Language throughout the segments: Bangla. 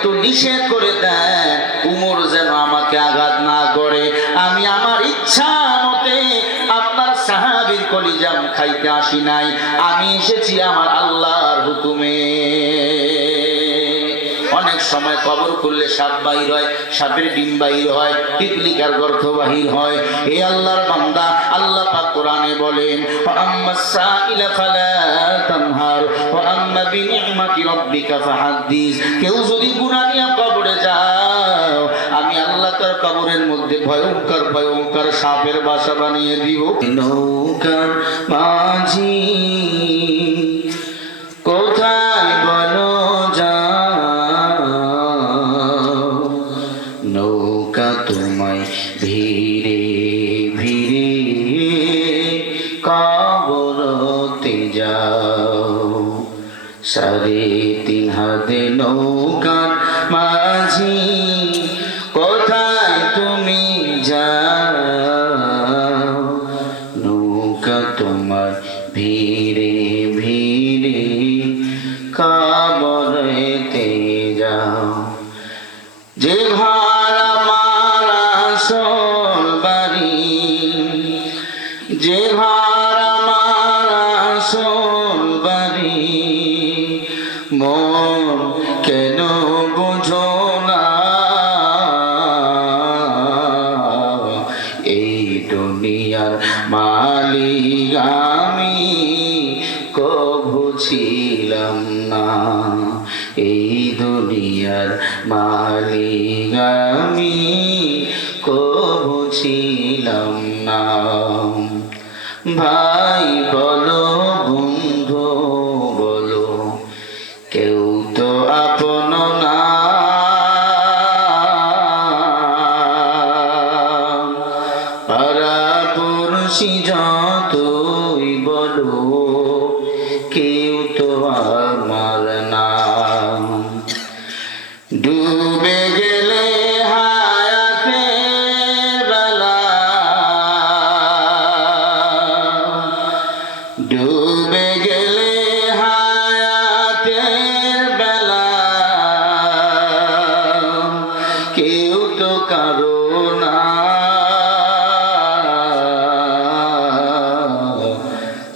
একটু নিষেধ করে দেন, উমর যেন আমাকে আঘাত না করে। আমি আমার ইচ্ছা মতে আপনার সাহাবীর কলিজা খাইতে আসি নাই, আমি এসেছি আমার আল্লাহর হুকুমে। অনেক সময় কবর খুললে সাপ বাহির হয়, সাপের ডিম বাহির হয়, পিপলিকার গর্ত বাহির হয়। এই আল্লাহর বান্দা, আল্লাহ পাক কোরআনে বলেন, আম্মাস সাইলা ফালা তানহার ওয়া আম্মা বিনি'মাতি রাব্বিকা ফাহাদ্দিস। কেউ যদি গুনাহ নিয়ে কবরে যাও, আমি আল্লাহ তার কবরের মধ্যে ভয়ঙ্কর ভয়ঙ্কর সাপের বাসা বানিয়ে দিব। নৌকার মাঝি কোথায় বলো নৌকা তোমায় ভিড়ে ভিড়ে কবরতে যাও। 3.5 হাতে নৌকার মাঝি কোথায় তুমি যাও, নৌকা তোমার ভিড়ে ভিড়ে কবরতে যাও। যে ঘর আমার আসল বাড়ি, যে ঘর আমার আসল বাড়ি, মন কেন বুঝো না, এই দুনিয়ার মালিক আমি কভু ছিলাম না, এই দুনিয়ার মালিক আমি কভু ছিলাম না। ভাই বলো বন্ধু বলো, কেউ তো আপন না, পাড়া-পড়শি যতই বলো, কেউ তো আমার না। ডুবে গেলে হায়াতের বেলা, ডুবে গেলে হায়াতের বেলা, কেউ তো কারো না।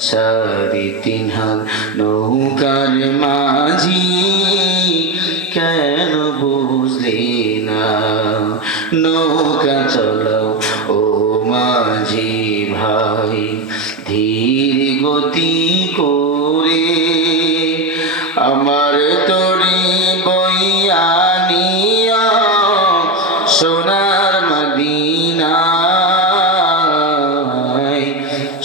3.5 হাত নৌকার মাঝি কেন বুঝলি না, নৌকা চলাও ও মাঝি ভাই ধীর গতি করে, আমার তরি বইয়া নিয়া সোনার মদিনায়,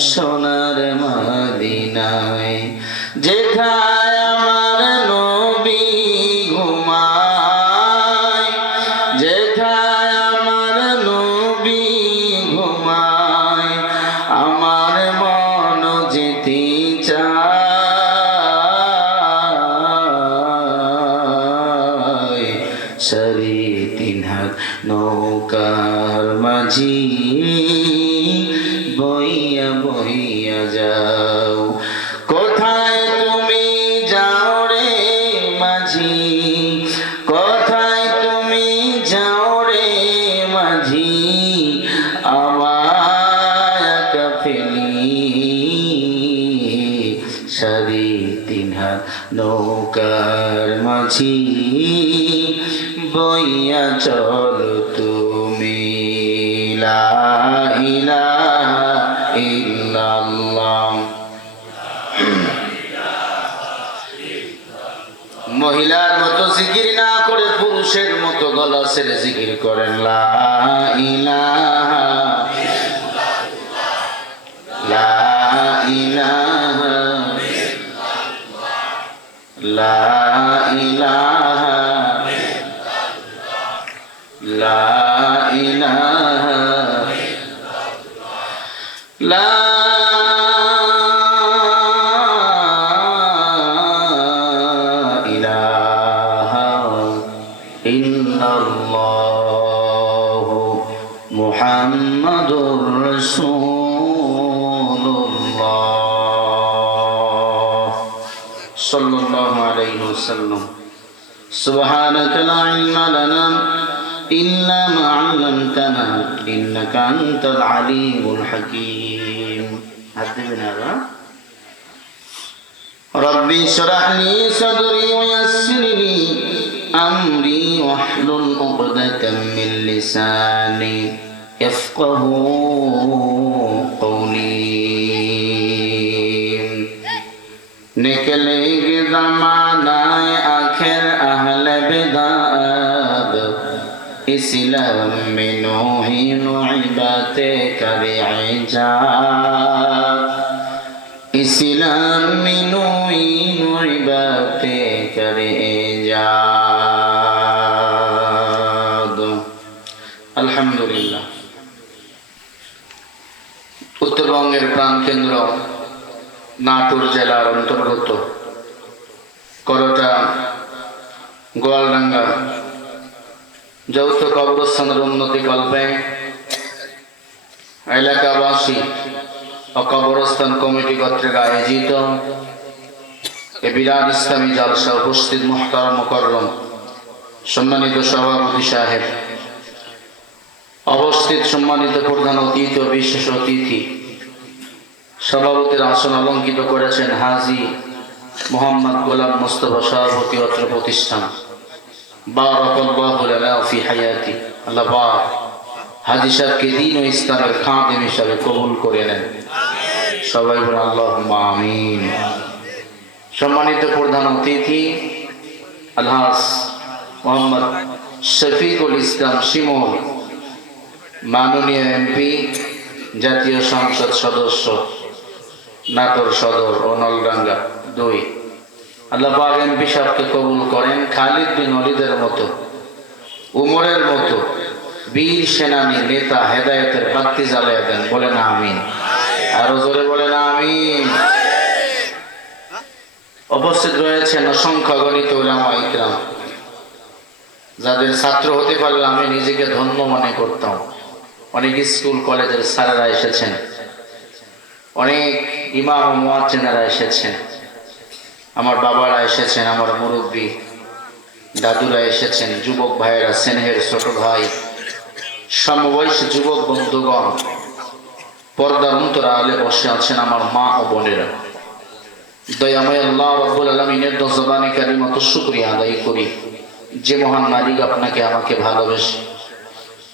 সোনার মদিনায়। যেথায় আমার নবী ঘুমায়, যেথায় আমার নবী ঘুমায়, আমার মন যেতে চায়। 3.5 হাত নৌকার মাঝি বইয়া বইয়া যাও। কোথায় তুমি যাও রে মাঝি, কোথায় তুমি যাও রে মাঝি, আমায় একা ফেলি। 3.5 হাত নৌকার মাঝি বইয়া চলো তুমি। লা ইলাহা ইল্লাল্লাহ। মহিলার মতো জিকির না করে পুরুষের মতো গলা ছেড়ে জিকির করেন, লা ইলাহা লা ইলাহা লা ইলাহা লা ইলাহা লা মুহাম্মাদুর রাসূলুল্লাহ সাল্লাল্লাহু আলাইহি ওয়াসাল্লাম। سبحانك لا علم لنا إلا ما علمتنا إنك أنت العليم الحكيم. ربي اشرح لي صدري ويسر لي أمري واحلل عقدة من لساني يفقهوا قولي. निकलेगी ज़मानाए आखिर अहले बिदात इस्लाम में नूही नुइबते करे इजाब इस्लाम में नूही नुइबते करे इजाब. अल्हम्दुलिल्लाह. उत्तरबंगের প্রাণকেন্দ্র নাটোর জেলার অন্তর্গত করটা গোয়ালডাঙ্গা যৌথ কবরস্থানের উন্নতি কল্পে এলাকাবাসী ও কবরস্থান কমিটি কর্তৃক আয়োজিত এ বিরাট ইসলামী জলসা উপস্থিত মুহতারাম মুকাররম সম্মানিত সভাপতি সাহেব, অবস্থিত সম্মানিত প্রধান অতিথি ও বিশেষ অতিথি, সভাপতির আসন অলঙ্কিত করেছেন হাজী মোহাম্মদ গোলাম মোস্তফা সভাপতি অত্র প্রতিষ্ঠান। বারাকাল্লাহু লানা ফি হায়াতি। আল্লাহ পাক হাজী সাহেবকে দ্বীন ও ইসলামের খাদেম হিসাবে কবুল করে নেন। সবাই বলেন আল্লাহুম্মা আমিন। সম্মানিত প্রধান অতিথি আলহাজ মোহাম্মদ শফিকুল ইসলাম শিমুল, মাননীয় এমপি, জাতীয় সংসদ সদস্য, নাটোর সদর ও নলডাঙ্গা 2। আল্লাহ পাক এমপি সাহেবকে কবুল করেন। খালিদ বিন ওলীদের মতো, উমরের মতো বীর সেনানী নেতা হেদায়েতের বাতি জ্বালিয়ে দেন। বলেন আমিন। আরো জোরে বলেন আমিন। উপস্থিত রয়েছেন অসংখ্য গণিত উলামা ইকরাম, যাদের ছাত্র হতে পারলে আমি নিজেকে ধন্য মনে করতাম। অনেক স্কুল কলেজের স্যারেরা এসেছেন, অনেক ইমাম ও মুয়াজ্জিনেরা এসেছেন, আমার বাবারা এসেছেন, আমার মুরব্বী দাদুরা এসেছেন, যুবক ভাইয়েরা, স্নেহের ছোট ভাই, সমবয়সী যুবক বন্ধুগণ, পর্দার অন্তরালে বসে আছেন আমার মা ও বোনেরা। দয়াময় আল্লাহ রাব্বুল আলামিনের দরবারে কালিমাত শুকরিয়া আদায় করি, যে মহান মালিক আপনাকে আমাকে ভালোবেসে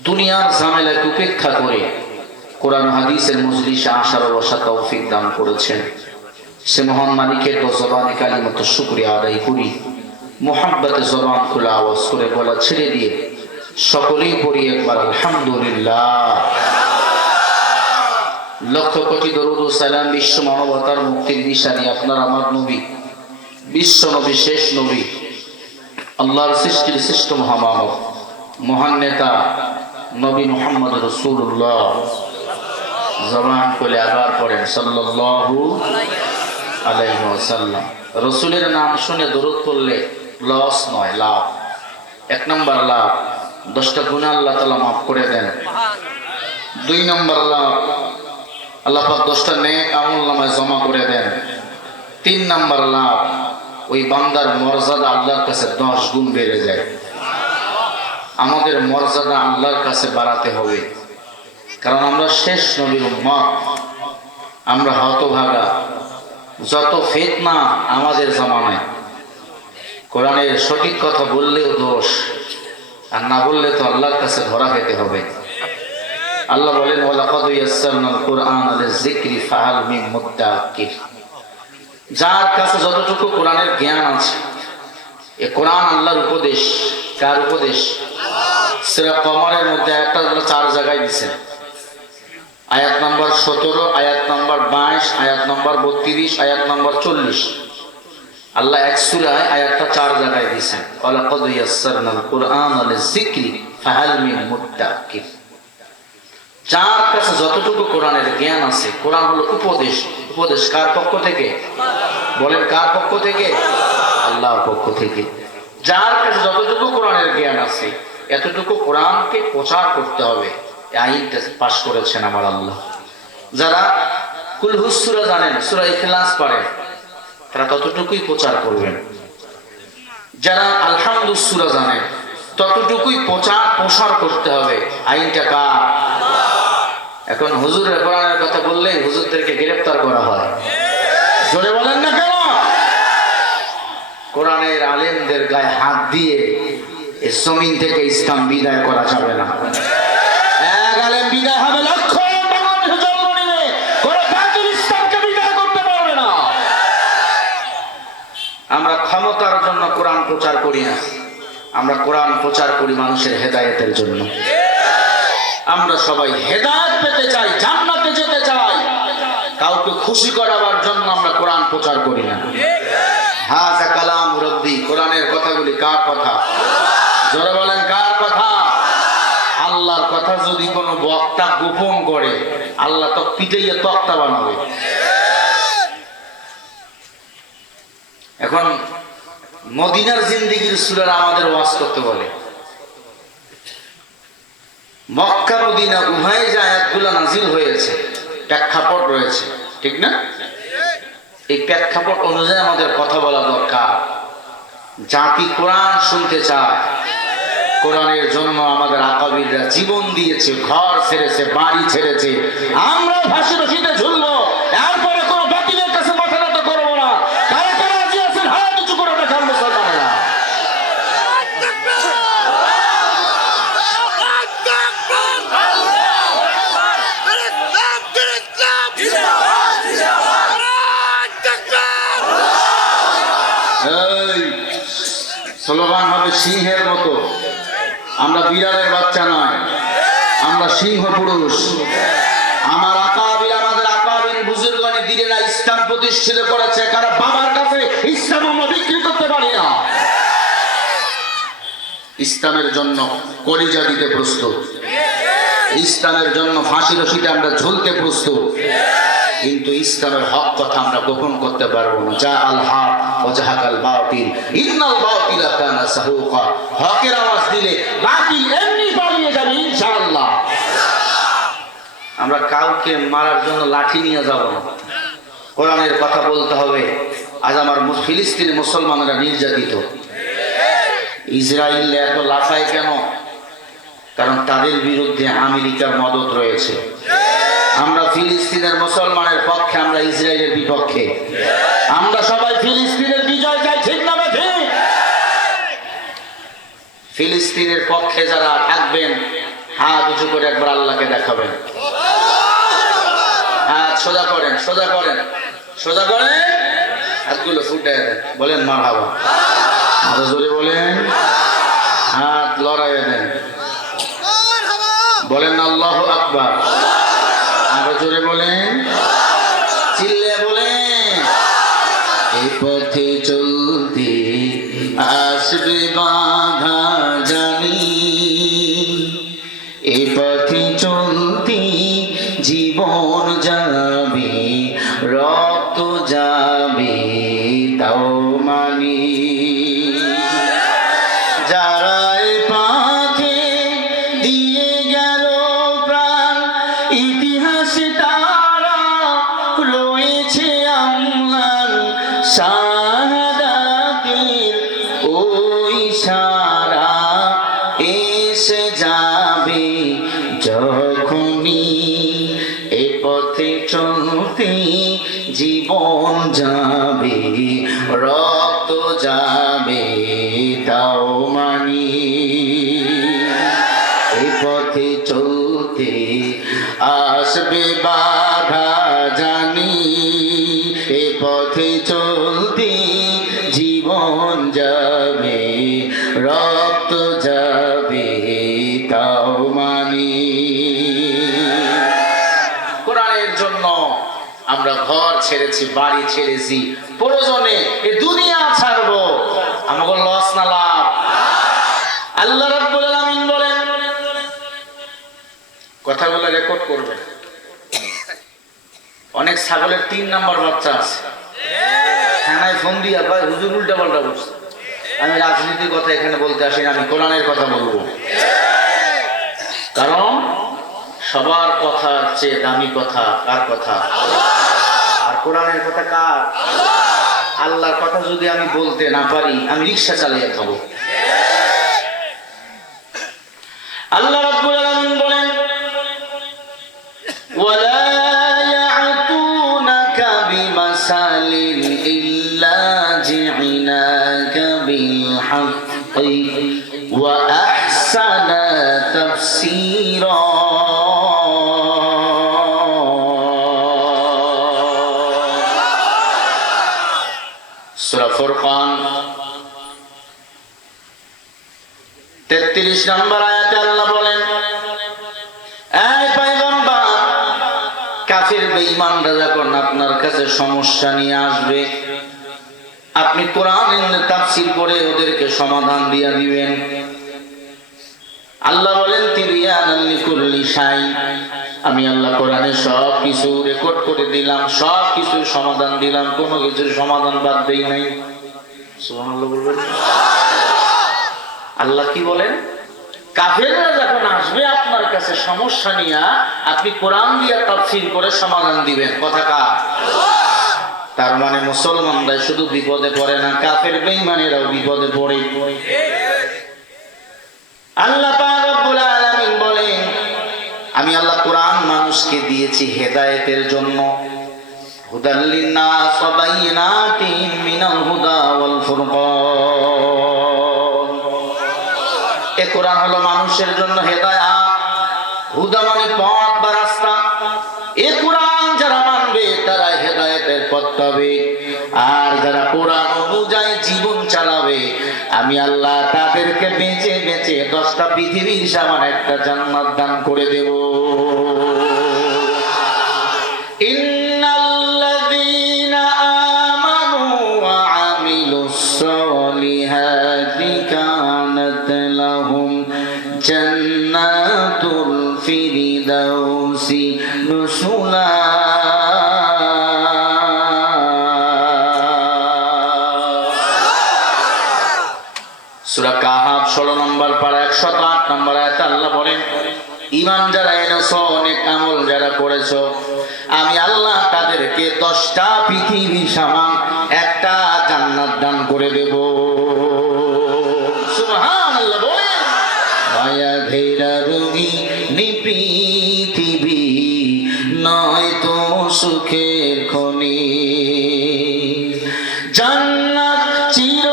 দুনিয়ার ঝামেলাকে উপেক্ষা করে কোরআন হাদিসের মজলিসে আসার ও বসার তৌফিক দান করেছেন। সে মহান মালিকের দরবারে কালিমাত শুকরিয়া আদায় করি। মুহাব্বতে জবান খোলা আওয়াজ করে গলা ছেড়ে দিয়ে সকলেই পড়ি একবার আলহামদুলিল্লাহ। লক্ষ কোটি দরুদ ও সালাম বিশ্ব মানবতার মুক্তির নিশানি আপনার আমার নবী, বিশ্ব নবী, শেষ নবী, আল্লাহর সৃষ্টির শ্রেষ্ঠ মহামানব, মহান নেতা নবী মুহাম্মদ রাসূলুল্লাহ। জবান খুলে আবার পড়েন সাল্লাল্লাহু আলাইহি ওয়াসাল্লাম। রাসূলের নাম শুনে দরুদ পড়লে লস নয়, লাভ। 1 নম্বর লাভ, 10টা গুনাহ আল্লাহ তাআলা মাফ করে দেন। 2 নম্বর লাভ, আল্লাহ পাক 10টা নেক আমলনামায় জমা করে দেন। 3 নম্বর লাভ, ওই বান্দার মর্যাদা আল্লাহর কাছে 10 গুণ বেড়ে যায়। আমাদের মর্যাদা আল্লাহর কাছে বাড়াতে হবে, কারণ আমরা শেষ নবীর উম্মত, আমরা হতভাগা। যত ফিতনা আমাদের জামানায়, কোরআনের সঠিক কথা বললেও দোষ, আর না বললে তো আল্লাহর কাছে ধরা খেতে হবে। আল্লাহ বলেন ওয়ালাকাদ ইয়াসসারনাল কুরআনা লিযিকরি ফাহাল মিন মুদ্দাকির। যার কাছে যতটুকু কোরআনের জ্ঞান আছে, এই কোরআন আল্লাহর উপদেশ। কার উপদেশ? সূরা কমরের মধ্যে একটা 4 জায়গায় দিয়েছেন। আয়াত নম্বর 17, আয়াত নম্বর 22, আয়াত নম্বর 32, আয়াত নম্বর 40। আল্লাহ এক সূরায় আয়াতটা 4 জায়গায় দিয়েছেন। ওয়ালাকাদ ইয়াসসারনাল কুরআনা লিযিকরি ফাহাল মিন মুদ্দাকির। যার কাছে যতটুকু কোরআনের জ্ঞান আছে, কোরআন হলো উপদেশ। উপদেশ কার পক্ষ থেকে? বলেন কার পক্ষ থেকে? আল্লাহর পক্ষ থেকে। যার কাছে যতটুকু কোরআনের জ্ঞান আছে, এতটুকু কোরআনকে প্রচার করতে হবে। এই আইনটা পাশ করেছেন আমার আল্লাহ। যারা কুল হুস সূরা জানেন, সূরা ইখলাস পারেন, তারা ততটুকুই প্রচার করবেন। যারা আলহামদুলিল্লাহ সূরা জানে ততটুকুই প্রচার করতে হবে। আইনটা কার? এখন হুজুরের কোরআনের কথা বললে হুজুরদেরকে গ্রেফতার করা হয়। জোরে বলেন না কেন? কোরআনের আলেমদের গায়ে হাত দিয়ে এই জমিন থেকে ইসলাম বিদায় করা যাবে না। এক আলেম বিদায় হবে, লক্ষ বাংলাদেশে জন্ম নিবে, কোন বাতিল ইসলামকে বিদায় করতে পারবে না। আমরা ক্ষমতার জন্য কোরআন প্রচার করি না, আমরা কোরআন প্রচার করি মানুষের হেদায়েতের জন্য। আমরা সবাই হেদায়েত পেতে চাই, জান্নাতে যেতে চাই। কাউকে খুশি করাবার জন্য আমরা কোরআন প্রচার করি না। হাযা কালাম রাব্বি, কোরআনের কথাগুলি কার কথা? জোরে বলেন কার কথা? আল্লাহর কথা যদি কোনো বক্তা গোপন করে, আল্লাহ তো পিটাইয়া তক্তা বানাবে। এখন মদিনার জিন্দেগির সূরা আমাদের ওয়াজ করতে বলে। মক্কা মদিনা উভয় যে আয়াতগুলো নাজিল হয়েছে, প্রেক্ষাপট রয়েছে, ঠিক না? এই প্রেক্ষাপট অনুযায়ী আমাদের কথা বলা দরকার। জাতি কোরআন শুনতে চায়, কোরআনের জন্য আমাদের আকাবিররা জীবন দিয়েছে, ঘর ছেড়েছে, বাড়ি ছেড়েছে। আমরা ফাঁসি রশিতে ঝুলবো, এরপরে কোনো বাতিলের কাছে মাথা নত করবো না। কারা কারা রাজি আছেন হাত উঁচু করে দেখান মুসলমানেরা। স্লোগান হবে সিংহের মতো। আমরা বিড়ালের বাচ্চা নয়, আমরা সিংহ পুরুষ। আমার আকাবির, আমাদের আকাবির বুজুর্গানি দিনেরা ইসলাম প্রতিষ্ঠিত করেছে, কারণ বাবার কাছে ইসলাম আমরা বিক্রি করতে পারি না। ইসলামের জন্য কলিজা দিতে প্রস্তুত, ইসলামের জন্য ফাঁসি রশিতে আমরা ঝুলতে প্রস্তুত, কিন্তু ইসলামের হক কথা আমরা গোপন করতে পারবো না। যা আল হক ওয়া জাহাকাল বাতিল ইন্নাল বাতিলা কানা সাহুকা। হকের আওয়াজ দিলে বাতিল এমনি পালিয়ে যাবে ইনশাআল্লাহ। আমরা কাউকে মারার জন্য লাঠি নিয়ে যাব না, কোরআনের কথা বলতে হবে। আজ আমার ফিলিস্তিনি মুসলমানরা নির্যাতিত। ইসরায়েল এত লাফায় কেন? কারণ তাদের বিরুদ্ধে আমেরিকার মদদ রয়েছে। আমরা ফিলিস্তিনের মুসলমানের পক্ষে, আমরা ইসরায়েলের বিপক্ষে। আমরা সবাই ফিলিস্তিনের বিজয় চাই, ঠিক না ঠিক? ফিলিস্তিনের পক্ষে যারা থাকবেন হাত উঁচু করে একবার আল্লাহকে দেখাবেন। হাত সোজা করেন, সোজা করেন, সোজা করেন, হাতগুলো ফুটে দেন, বলেন মারহাবা। আরো জোরে বলেন, হাত লড়াইয়ে দেন, বলেন আল্লাহু আকবার। আরো জোরে বলেন, চিল্লে বলেন। এই পথে চলতে আসবে বাধা জানি, এই পথে চলতে জীবন যাবে, রক্ত যাবে, তাও মানি। যারা এই পথে দিয়ে গেল প্রাণ, ইতিহাসে তারা রয়েছে আমলান। শাহাদাতের ওই সারা এসে যাবে যখনই, এ পথে চলতে জীবন যাবে, রক্ত যাবে, তাও মানি। এই পথে চলতে আসবে বাধা জানি, এই পথে চলতে জীবন যাবে, রক্ত যাবে, তাও মানি। কোরআনের জন্য আমরা ঘর ছেড়েছি, বাড়ি ছেড়েছি, প্রয়োজনে এ দুনিয়া ছাড়বো। আমাকে লস না লাভ? আল্লাহ রাব্বুল আলামিন বলেন, কথাগুলো রেকর্ড করবেন। অনেক ছাগলের 3 নাম্বার বাচ্চা আছে, থানায় ফোন দিয়া ভাই হুজুর উল্টা পাল্টা বলছে। আমি রাজনীতির কথা এখানে বলতে আসি না, আমি কোরআনের কথা বলবো। কারণ সবার কথার চেয়ে দামি কথা কার কথা? আর কোরআনের কথা কার? আল্লাহর কথা যদি আমি বলতে না পারি আমি রিকশা চালিয়ে খাবো। আল্লাহ রাব্বুল আলামিন বলেন ওয়ালা ইয়াতুনাকা বিমাসালিন ইল্লা জি'নাকা বিল হাক্কি ওয়া আহসানা তাফসীরা। সূরা ফুরকান 33 নম্বর আয়াতে আল্লাহ বলেন এই পয়গম্বর, কাফির বেঈমানরা যখন আপনার কাছে সমস্যা নিয়ে আসবে আপনি কোরআনের তাফসীর করে ওদেরকে সমাধান দিয়ে দিবেন। আল্লাহ বলেন তিবিয়ানাল লিকুল্লি শাই, আমি আল্লাহ কোরআনে সব কিছু রেকর্ড করে দিলাম, সব কিছুর সমাধান দিলাম, কোনো কিছুর সমাধান বাদ দেই নাই। সুবহানাল্লাহ বলবেন। আল্লাহ কি বলেন, কাফেররা যখন আসবে আপনার কাছে সমস্যা নিয়ে আপনি কোরআন দিয়ে তাফসীর করে সমাধান দিবেন। কথা কার? তার মানে মুসলমানরা শুধু বিপদে পড়ে না, কাফের বেঈমানেরাও বিপদে পড়ে। আল্লাহ পাক রব্বুল আলামিন বলেন আমি আল্লাহ কোরআন মানুষকে দিয়েছি হেদায়েতের জন্য, হুদাল লিন্নাস ওয়া বাইয়িনাতিন মিনাল হুদা ওয়াল ফুরকান। এই কোরআন হলো মানুষের জন্য হেদায়েত, হুদা মানে পথ বা রাস্তা। এই কোরআন যারা মানবে তারা হেদায়েতের পথ পাবে, আর যারা কোরআন অনুযায়ী জীবন চালাবে আমি আল্লাহ তাদেরকে বেঁচে বেঁচে 10টা পৃথিবীর সমান একটা জান্নাত দান করে দেব। ইন্নাল্লাযীনা আমানু ওয়া আমিলুস সলিহাতি কানাত লাহুম জান্নাতুল ফিরদাউসি নুসুলা। সূরা কাহাফ 16 নম্বর পারা 108 নম্বর আয়াতে আল্লাহ বলেন ঈমান যারা এনেছো, অনেক আমল যারা করেছো, আমি আল্লাহ তাদেরকে 10টা পৃথিবী সমান একটা জান্নাত দান করে দেব। সুবহানাল্লাহ বলেন। মায়া ঘেরা রঙিনী পৃথিবী নয় তো সুখের খনি, জান্নাত চির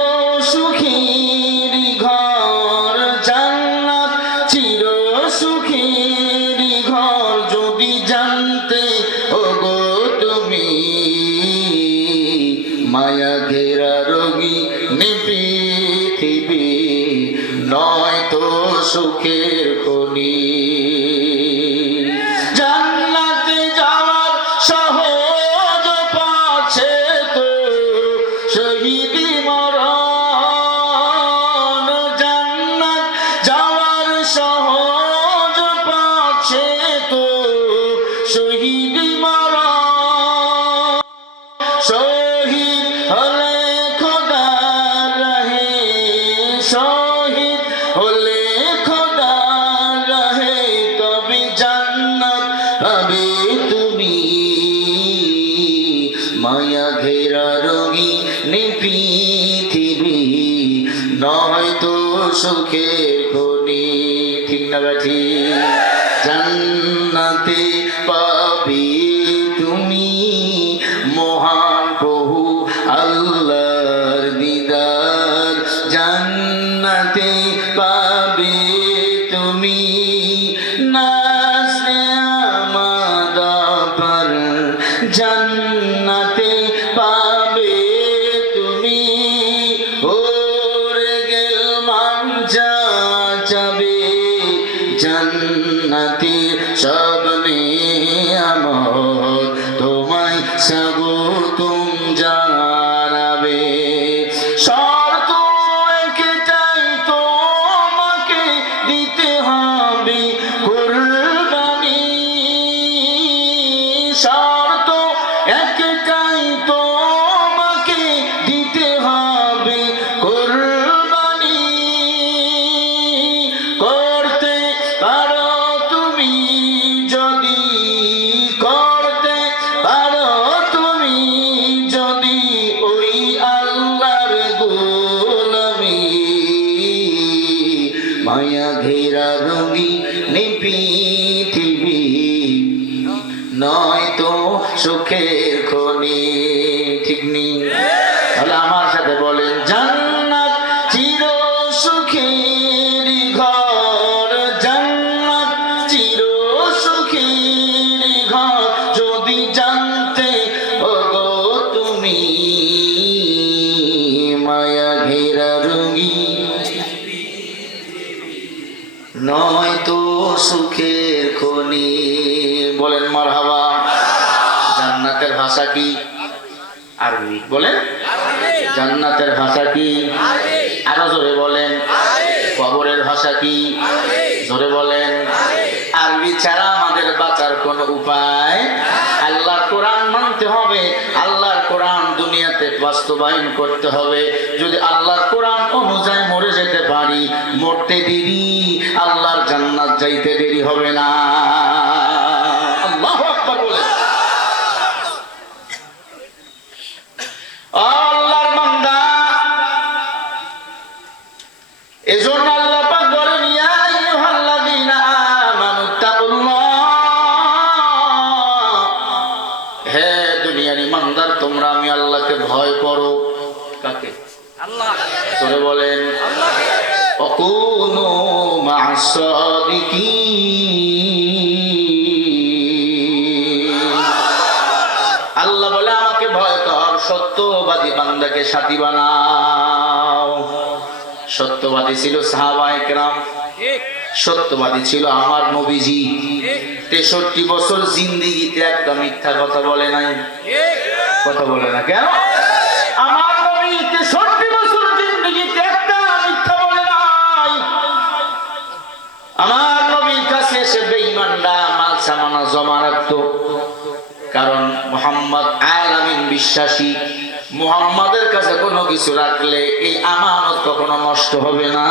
সুখের ঘর, জান্নাত চির সুখের ঘর যদি জানতে ওগো তুমি, মায়া ঘেরা রঙিনী পৃথিবী নয় তো সুখের খনি। জান্নাতে যাওয়ার সহজ পাছে তো শহীদি মরণ, জান্নাত যাওয়ার সহজ পাছে তো শহীদি মরণ। শহীদ হলে খোদার রাহে, শহীদ হলে খোদার রাহে তবে জান্নাত পাবে তুমি, মায়া ঘেরা রঙিনী পৃথিবী নয় তো সুখের খনি। ঠিক না ব্যাঠি? জান্নাতে পাবে তুমি মহান প্রভু আল্লাহর দিদার, জান্নাতে পাবে তুমি নাসে আমাদা পর, জান্নাতে পাবে তুমি ওরে গেল মান যা যাবে, জান্নাতে সব নিয়ামত তোমায় স্বাগতম জানাবে। শর্ত একটাই তোমাকে দিতে হবে কুরবানি, শর্ত একটাই তোমাকে দিতে হবে কুরবানি। করতে পারো তুমি যদি, করতে পারো তুমি যদি ওই মায়া ঘেরা রঙিন পৃথিবী নয় তো সুখের খনি। ঠিক নেই? তাহলে আমার সাথে বলেন, জান্নাত চির সুখের ঘর, জান্নাত চির সুখের ঘর, যদি জানতে ওগো তুমি মায়া ঘেরা রঙিন নয় তো সুখের খনি। বলেন মারহাবা। জান্নাতের ভাষা কি? আরবি। বলেন জান্নাতের ভাষা কি? আরো জোরে বলেন। কবরের ভাষা কি? জোরে বলেন। আরবি ছাড়া আমাদের বাঁচার কোনো উপায়? আল্লাহর কোরআন মানতে হবে, আল্লাহর কোরআন দুনিয়াতে বাস্তবায়ন করতে হবে। যদি আল্লাহর কোরআন অনুযায়ী মরে যেতে পারি, মরতে দেরি, আল্লাহর জান্নাত যাইতে দেরি হবে না। আল্লাহু আকবার বলেন। আল্লাহর বান্দা, এজন্য আল্লাহ পাক বলেন, ইয়া আইয়ুহাল্লাযীনা আমানুত্তাকুল্লাহ, হে দুনিয়ার ঈমানদার তোমরা আমি আল্লাহকে ভয় করো। কাকে? আল্লাহ। জোরে বলেন আল্লাহকে। ওয়াকুনু মা'আস সাদিকিন, আল্লাহ বলে আমাকে ভয় কর, সত্যবাদী বান্দাকে সাথী বানাও। সত্যবাদী ছিল সাহাবায়ে কেরাম, সত্যবাদী ছিল আমার নবীজি। 63 বছর জিন্দেগিতে একটা মিথ্যা কথা বলে নাই। কথা বলে না কেন? আমার নবী 63 বছর জিন্দেগিতে একটা মিথ্যা বলে নাই। আমার নবীর কাছে এসে বেঈমানরা মাল সামানা জমা রাখতো, কারণ মুহাম্মদ আলামিন বিশ্বাসী। মুহাম্মাদের কাছে কোনো কিছু রাখলে এই আমানত কখনো নষ্ট হবে না,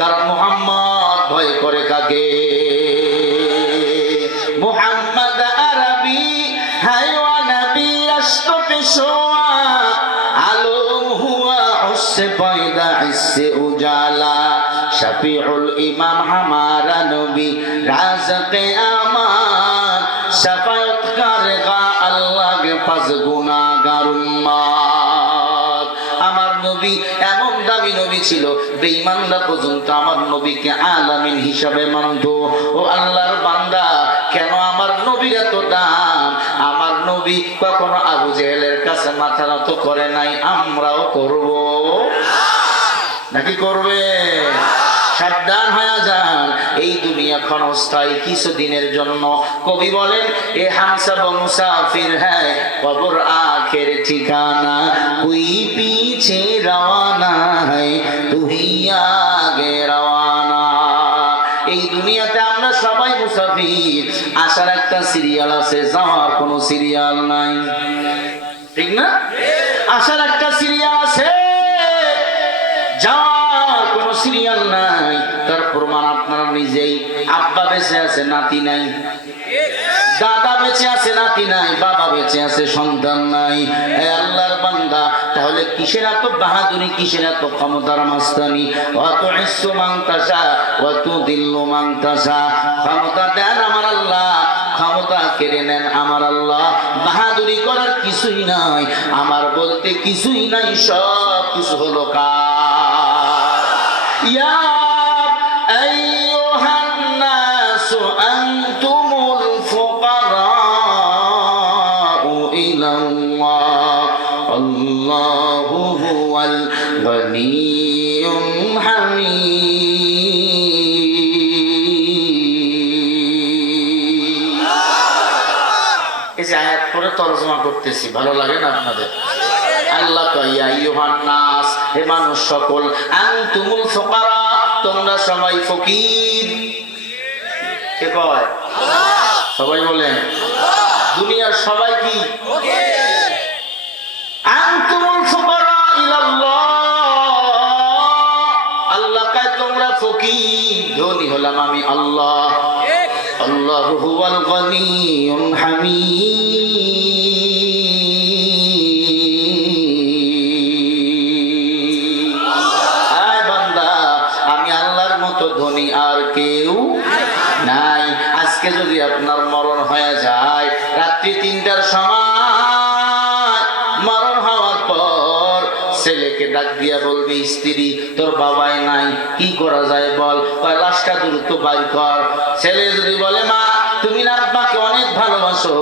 কারণ মুহাম্মদ ভয় করে কাকে? মুহাম্মদ আরবি হায়ওয়া নবী আশত পেশোয়া, আলম হুয়া উসসে পয়দা ইসসে উজালা, শফিউল ইমাম হামারা নবী রাজকে আমান, শাফায়াত করেগা আল্লাহ কে পাস গুনাহগার উম্মত। আমার নবী এমন দামি নবী ছিল, বেঈমানরা পর্যন্ত আমার নবীকে আলামিন হিসাবে মানত। ও আল্লাহর বান্দা, কেন আমার নবীর এত দাম? আমার নবী কখনো আবু জেহেলের কাছে মাথা নত করে নাই। আমরাও করব নাকি? করবে? সাবধান হয়ে যান, এই দুনিয়া ক্ষণস্থায়ী, কিছুদিনের জন্য। কবি বলেন, এ হামসব মুসাফির হ্যায়, কবর আখের ঠিকানা, কুই পিছে রওয়ানা হ্যায়, তুই আগে রওয়ানা। এই দুনিয়াতে আমরা সবাই মুসাফির। আসার একটা সিরিয়াল আছে, যাওয়ার কোনো সিরিয়াল নাই। ঠিক না? আসার একটা সিরিয়াল আছে, যাওয়ার কোনো সিরিয়াল নাই। তার প্রমাণ আপনারা নিজেই। আব্বা বেঁচে আছে, নাতি নাই। দাদা বেঁচে আছে, নাতি নাই। বাবা বেঁচে আছে, সন্তান নাই। আল্লাহর বান্দা, তাহলে কিসের এত বাহাদুরি, কিসের এত ক্ষমতার মাস্তানি? অত ইজ্জু মান তাশা ওয়া তুদিল্লু মান তাশা। ক্ষমতা দেন আমার আল্লাহ, ক্ষমতা কেড়ে নেন আমার আল্লাহ। বাহাদুরি করার কিছুই নাই, আমার বলতে কিছুই নাই, সব কিছু হলো কার? ইয়া আইয়ুহান নাসু আনতুমুল ফুকারাউ ইলাল্লাহ, আল্লাহু হুয়াল গনিয়্যুল হামিদ। এই যে আয়াত পড়ে তরজমা করতেছি, ভালো লাগে না আপনাদের? আল্লাহ কয়, ইয়া আইয়ুহান নাস, হে মানুষ সকল, আনতুমুল ফুকারা, তোমরা সবাই ফকির। কে কয়? সবাই বলেন। দুনিয়ার সবাই কি ফকির? আনতুমুল ফুকারা ইলাল্লাহ, আল্লাহ কয় তোমরা ফকির, ধনী হলাম আমি আল্লাহ। আল্লাহু হুয়াল গনিয়্যুল হামিদ। দেওয়ার কেউ নাই। আজকে যদি আপনার মরণ হয়ে যায় রাত্রি ৩টার সময়, মরণ হওয়ার পর ছেলেকে ডাক দিয়া বলবে, স্ত্রী তোর বাবাই নাই, কি করা যায় বল? লাশটা দ্রুত বাইর কর। ছেলে যদি বলে, মা তুমি না আব্বাকে অনেক ভালোবাসো,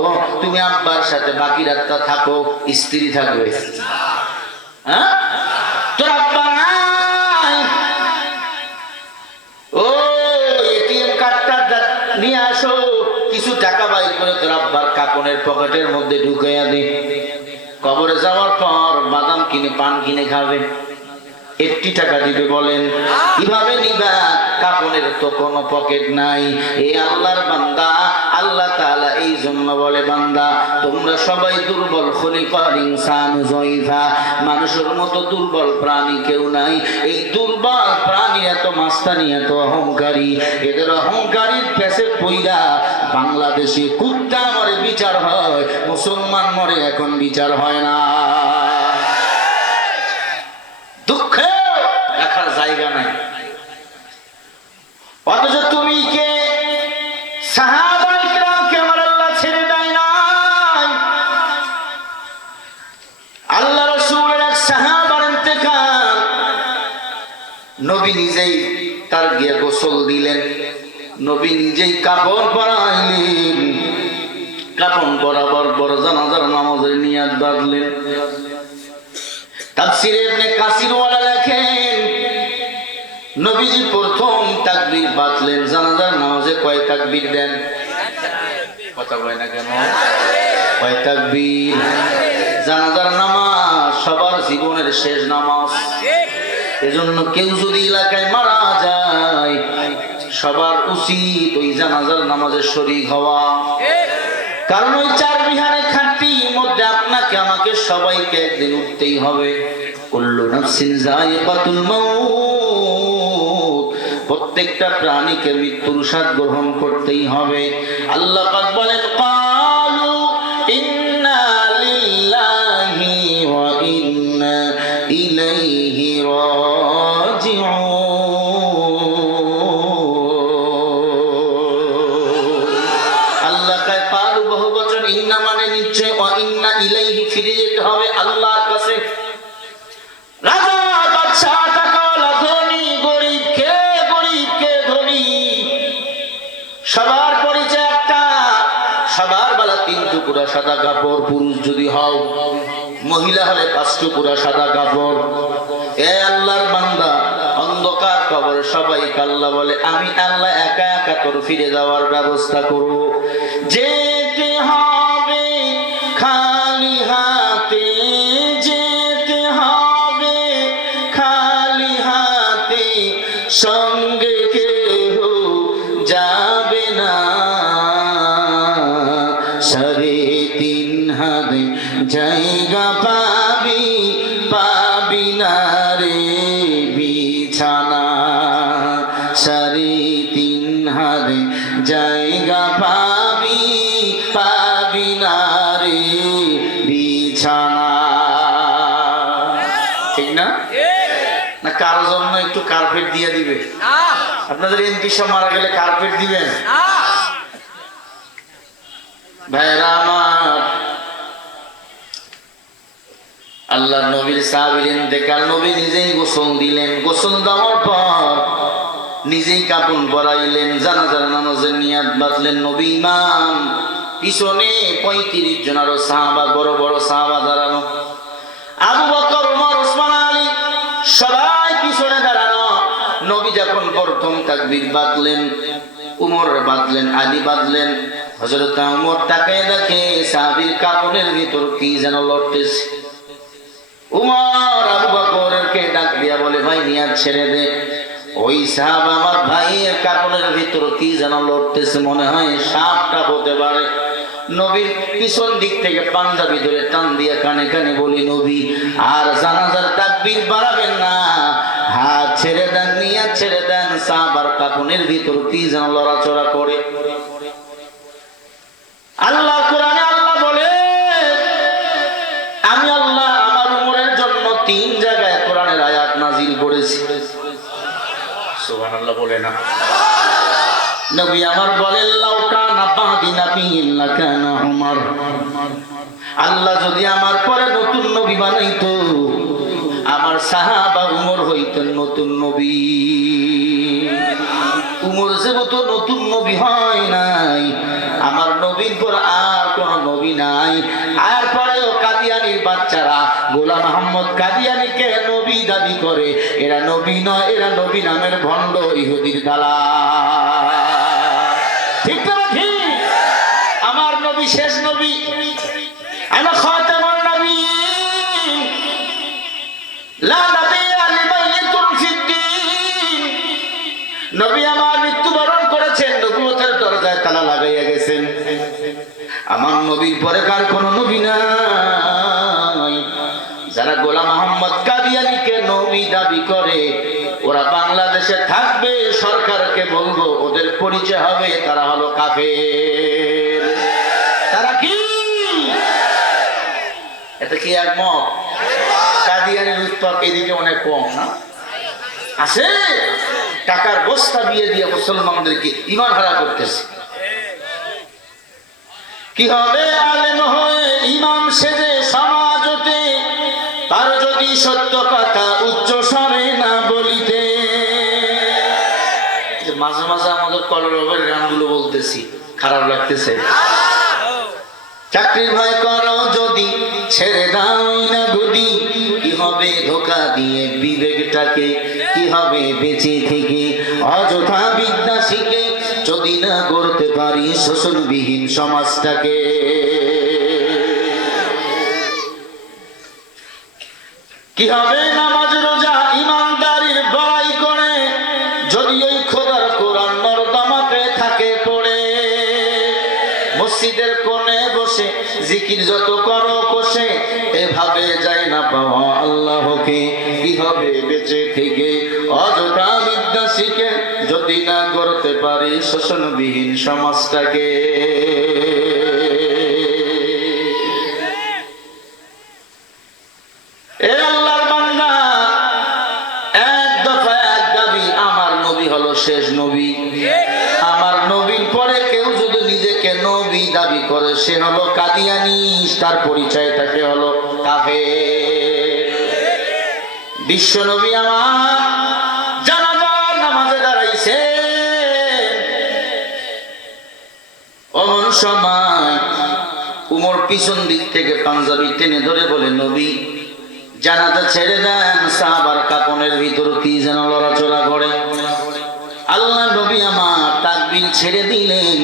তুমি আব্বার সাথে বাকি রাতটা থাকো, স্ত্রী থাকবে। হ্যাঁ, তোর আব্বা নাই, ও এটিএম কার্ডটা নিয়ে আসো, কিছু টাকা বাইর করে তোর আব্বার কাপড়ের পকেটের মধ্যে ঢুকাইয়া দে। কবরে যাওয়ার পর বাদাম কিনে পান কিনে খাবে, 80 টাকা দিবে। বলেন কিভাবে নিবা? কাপড়ের তো কোনো পকেট নাই। এই আল্লাহর বান্দা, আল্লাহ তাআলা এই জন্য বলে, বান্দা তোমরা সবাই দুর্বল, খলিকাল ইনসানু যায়ফা, মানুষের মতো দুর্বল প্রাণী কেউ নাই। এই দুর্বল প্রাণী এত মাস্তানি, এত অহংকারী, এদের অহংকারীর পেছে পইরা বাংলাদেশে কুত্তা মরে বিচার হয়, মুসলমান মরে এখন বিচার হয় না। দুঃখে রাখার জায়গা নাই। অথচ তুমি কে? সাহাবায়ে কিরামকে আমার আল্লাহ ছেড়ে দেয় নাই। আল্লাহ রাসূলের এক সাহাবার ইন্তেকাল, নবী নিজেই তার গিয়ে গোসল দিলেন, নবী নিজেই কাপড় পরাইলেন, কাপড় বরাবর বড় জানাজার নামাজের নিয়াত বাঁধলেন। তাফসীরে ইবনে কাসির ওয়ালা লেখেন, নবীজি প্রথম তাকবীর বাঁধলেন। জানাজার নামাজে কয় তাকবীর দেন? কথা কয় না কেন? কয় তাকবীর? জানাজার নামাজ সবার জীবনের শেষ নামাজ। এজন্য কেউ যদি এলাকায় মারা যায়, সবার উচিত ওই জানাজার নামাজে শরীক হওয়া। কারণ ওই 4 বিহারে খাটির মধ্যে আপনাকে আমাকে সবাইকে একদিন উঠতেই হবে। কুল্লু নাফসিন যায়িকাতুল মাউত, প্রত্যেকটা প্রাণীকে মৃত্যুর স্বাদ গ্রহণ করতেই হবে। আল্লাহ পাক বলেন, ক্বালু ইন্না লিল্লাহি ওয়া ইন্না ইলাইহি রাজিউন। আল্লাহ কয় ক্বালু বহুবচন, ইন্না মানে নিশ্চয়, ওয়া ইন্না ইলাইহি ফিরে যেতে হবে আল্লাহর কাছে। রাজা বাদশা টাকাওয়ালা ধনী গরিব, কে গরিব কে ধনী, সবার পরিচয় একটা, সবার বেলা 3 টুকরা সাদা কাপড়, পুরুষ যদি হও, মহিলা হলে 5 টুকরা সাদা কাপড়। এ আল্লাহর বান্দা, অন্ধকার কবরে সবাইকে আল্লাহ বলে, আমি আল্লাহ একা একা তোর ফিরে যাওয়ার ব্যবস্থা করব। যেতে হবে খালি হাতে, যেতে হবে খালি হাতে, সঙ্গে কেহ যাবে না। 3.5 হাতে জায়গা পাবি, পাবি না রে বিছানা। 3.5 হাতে জায়গা পাবি, পাবি না রে বিছানা। ঠিক না? না কারো জন্য একটু কার্পেট দিয়ে দিবে? আপনাদের এমপি সব মারা গেলে কার্পেট দিবেন? ভাইরা আমার, আল্লাহ নবীর সাহাবীর ইন্তেকাল, নবী নিজেই গোসল দিলেন। গোসল দেওয়ার পর নিজেই কাপড় পরাইলেন, জানাজার নামাজের নিয়াত বাঁধলেন। নবী ইমাম, পিছনে 35 জন আরো সাহাবা, বড় বড় সাহাবা দাঁড়ানো। আবু বকর, ওমর, ওসমান, আলী সবাই পিছনে দাঁড়ানো। নবী যখন প্রথম তাকবীর বাঁধলেন, উমর বাঁধলেন, আলী বাঁধলেন। হযরত উমর তাকায় দেখে সাহাবীর কাপড়ের ভিতর কি যেন লড়তেছে। উমর আবু বকরকে ডাক দিয়া বলে, ভাই নিয়াত ছেড়ে দে। ওই সাহাবা, আমার ভাইয়ের কাপড়ের ভিতর কি যেন লড়তেছে, মনে হয় সাপটা হতে পারে। নবীর পিছন দিক থেকে পাঞ্জাবি ধরে টান দিয়ে কানে কানে বলি, নবী আর জানাজার তাকবীর বাড়াবেন না, হাত ছেড়ে দেন, নিয়াত ছেড়ে দেন। সাহাবার কাপড়ের ভিতর কি যেন লড়াচড়া করে। আল্লাহ কোরআনে আল্লাহ বলে, আমি আল্লাহ আমার উমরের জন্য 3 জায়গায় কোরআনের আয়াত নাজিল করেছি। সুবহানাল্লাহ বলে না? নবী আমার বলেন লাউ কানা বাদি নাবিয়্যিন লাকানা উমর, আল্লাহ যদি আমার পরে নতুন নবী বানাইতো আমার সাহাবা উমর হইতেন নতুন নবী। উমর যেহেতু নতুন নবী হয় নাই, আমার নবীর পর আর কোন নবী নাই। আর পরেও কাদিয়ানির বাচ্চারা গোলাম মোহাম্মদ কাদিয়ানিকে নবী দাবি করে। এরা নবী নয়, এরা নবী নামের ভণ্ড ইহুদির দালাল। ঠিক তো নাকি? আমার নবী শেষ নবী, আনা খাতামুন নবিয়্যিন, লা নাবিয়্যা লিমাইয়িতুন ফিদ্দীন। নবী আমার মৃত্যুবরণ করেছেন, নবুয়তের দরজায় তালা লাগাইয়া গেছেন। আমার নবীর পরে কার কোন নবী নাই। যারা গোলাম মোহাম্মদ কাদিয়ানীকে নবী দাবি করে ওরা বাংলাদেশে থাকবে, সরকারকে বলবো ওদের পরিচয় হবে তারা হলো কাফের। তারা কি এটা কি একমত? কাদিয়ানীর উত্তর এদিকে অনেক কম না আছে, টাকার বস্তা দিয়ে দিয়ে মুসলমানদেরকে ঈমান হারা করতেছে। কি হবে আলেম হয়ে ইমাম সেজে সমাজতে, তার যদি সত্য কথা উচ্চ স্বরে না বলিতে। মাঝে মাঝে আমাদের কলরবের গানগুলো বলতেছি, খারাপ লাগতেছে। চাকরির ভয় করো যদি ছেড়ে দাও না গদি, কি হবে ধোকা দিয়ে বিবেকটাকে, কি হবে বেঁচে থেকে অযথা বিদ্যা শিখে যদি না গড়তে পারি শোষণবিহীন সমাজটাকে। কি হবে নামাজ রোজা ইমানদারির বড়াই করে যদি ওই খোদার কোরআন নর্দমাতে থাকে পড়ে। মসজিদের কোণে বসে জিকির যত করো কষে, এভাবে যায় না পাওয়া আল্লাহকে। কি হবে বেঁচে থেকে অযথা বিদ্যা শিখে যদি না গড়তে পারি শোষণবিহীন সমাজটাকে। এ আল্লাহর বান্দা, এক দফা এক দাবি, আমার নবী হলো শেষ নবী। আমার নবীর পরে কেউ যদি নিজেকে নবী দাবি করে সে হলো কাদিয়ানী, তার পরিচয়টাকে হলো কাফের। বিশ্ব নবী আমার জানাজার নামাজে দাঁড়াইছে, অমন সময় উমর পিছন দিক থেকে পাঞ্জাবি টেনে ধরে বলে নবী জানাজা ছেড়ে দেন। সাহাবার কাপনের ভিতর কি যেন লড়াচড়া করে। আল্লাহ নবী আমার তাকবীর ছেড়ে দিলেন।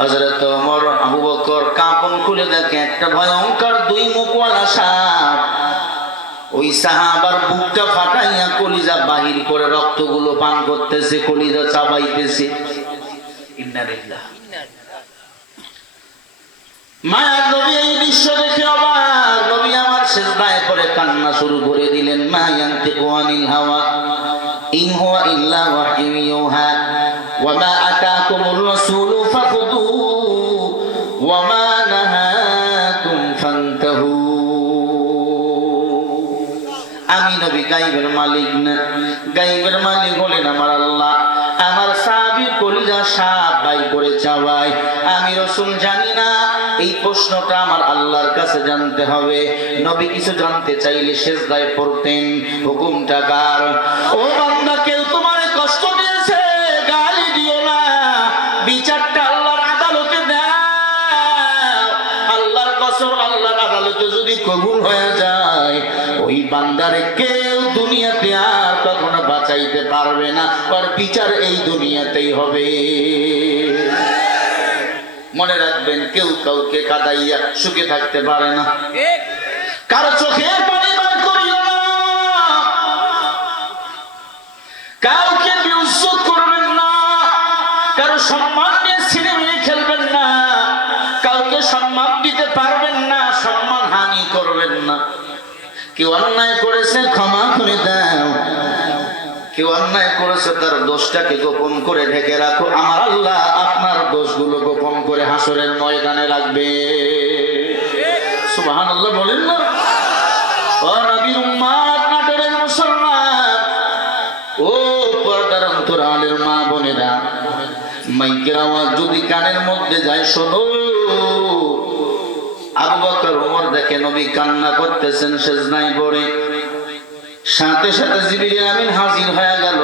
হযরত ওমর আবু বকর কাপন খুলে দেখে একটা ভয়ঙ্কর দুই মুখওয়ালা সাপ ওই সাহাবার বুকটা ফাটাইয়া কলিজা বাহির করে রক্তগুলো পান করতেছে, কলিজা চাবাইতেছে। ইন্না লিল্লাহ। মায়ার নবী এই দৃশ্য দেখে অবাক। নবী আমার সিজদায় পড়ে কান্না শুরু করে দিলেন। মা ইয়ানতিকু আনিল হাওয়া ইন হুয়া ইল্লা ওয়াহয়ুন ইউহা ওয়া মা আতাকুমুর রাসূলু ফাখুযুহু ওয়া মা নাহাকুম ফান্তাহু। আমি নবী গায়বের মালিক না, গায়বের মালিক হলেন আমার আল্লাহ। আমার সাহাবীর কলিজা সাপ বাই করে চাওয়ায়, আমি রাসূল জানি না। এই প্রশ্নটা আমার আল্লাহর কাছে জানতে হবে। নবী কিছু জানতে চাইলে সিজদায় পড়তেন। হুকুমটা কার? ও বান্দা, কেউ তোমারে কষ্ট দিয়েছে, গালি দিও না, বিচারটা আল্লাহর আদালতে দাও। আল্লাহর কসম, আল্লাহর আদালতে যদি কবুল হয়ে যায় ওই বান্দারে কেউ দুনিয়াতে আর কখনো বাঁচাইতে পারবে না, আর বিচার এই দুনিয়াতেই হবে। মনে রাখবেন, কেউ কাউকে কাঁদাইয়া সুখে থাকতে পারে না। কারো চোখে পানি বার করিও না, কাউকে বিউজ্জত করবেন না, কারো সম্মান নিয়ে ছিনিমিনি খেলবেন না, কাউকে সম্মান দিতে পারবেন না, সম্মান হানি করবেন না। কেউ অন্যায় করেছে ক্ষমা করে দাও, কেউ অন্যায় করেছে তার দোষটাকে গোপন করে ঢেকে রাখো। আমার আল্লাহ আপনার দোষগুলো গোপন করে হাসরের ময়দানে রাখবে। সুবহানাল্লাহ বলেন না? ও নবীর উম্মত, নাটোরের মুসলমান, ও পর্দার অন্তরালের মা বোনেরা, মাইকের আওয়াজ যদি কানের মধ্যে যায়, শোনো। আবু বকর ওমর দেখে নবী কান্না করতেছেন সেজদায় পড়ে। সাথে সাথে জিবরিল আমিন হাজির হয়ে গেল,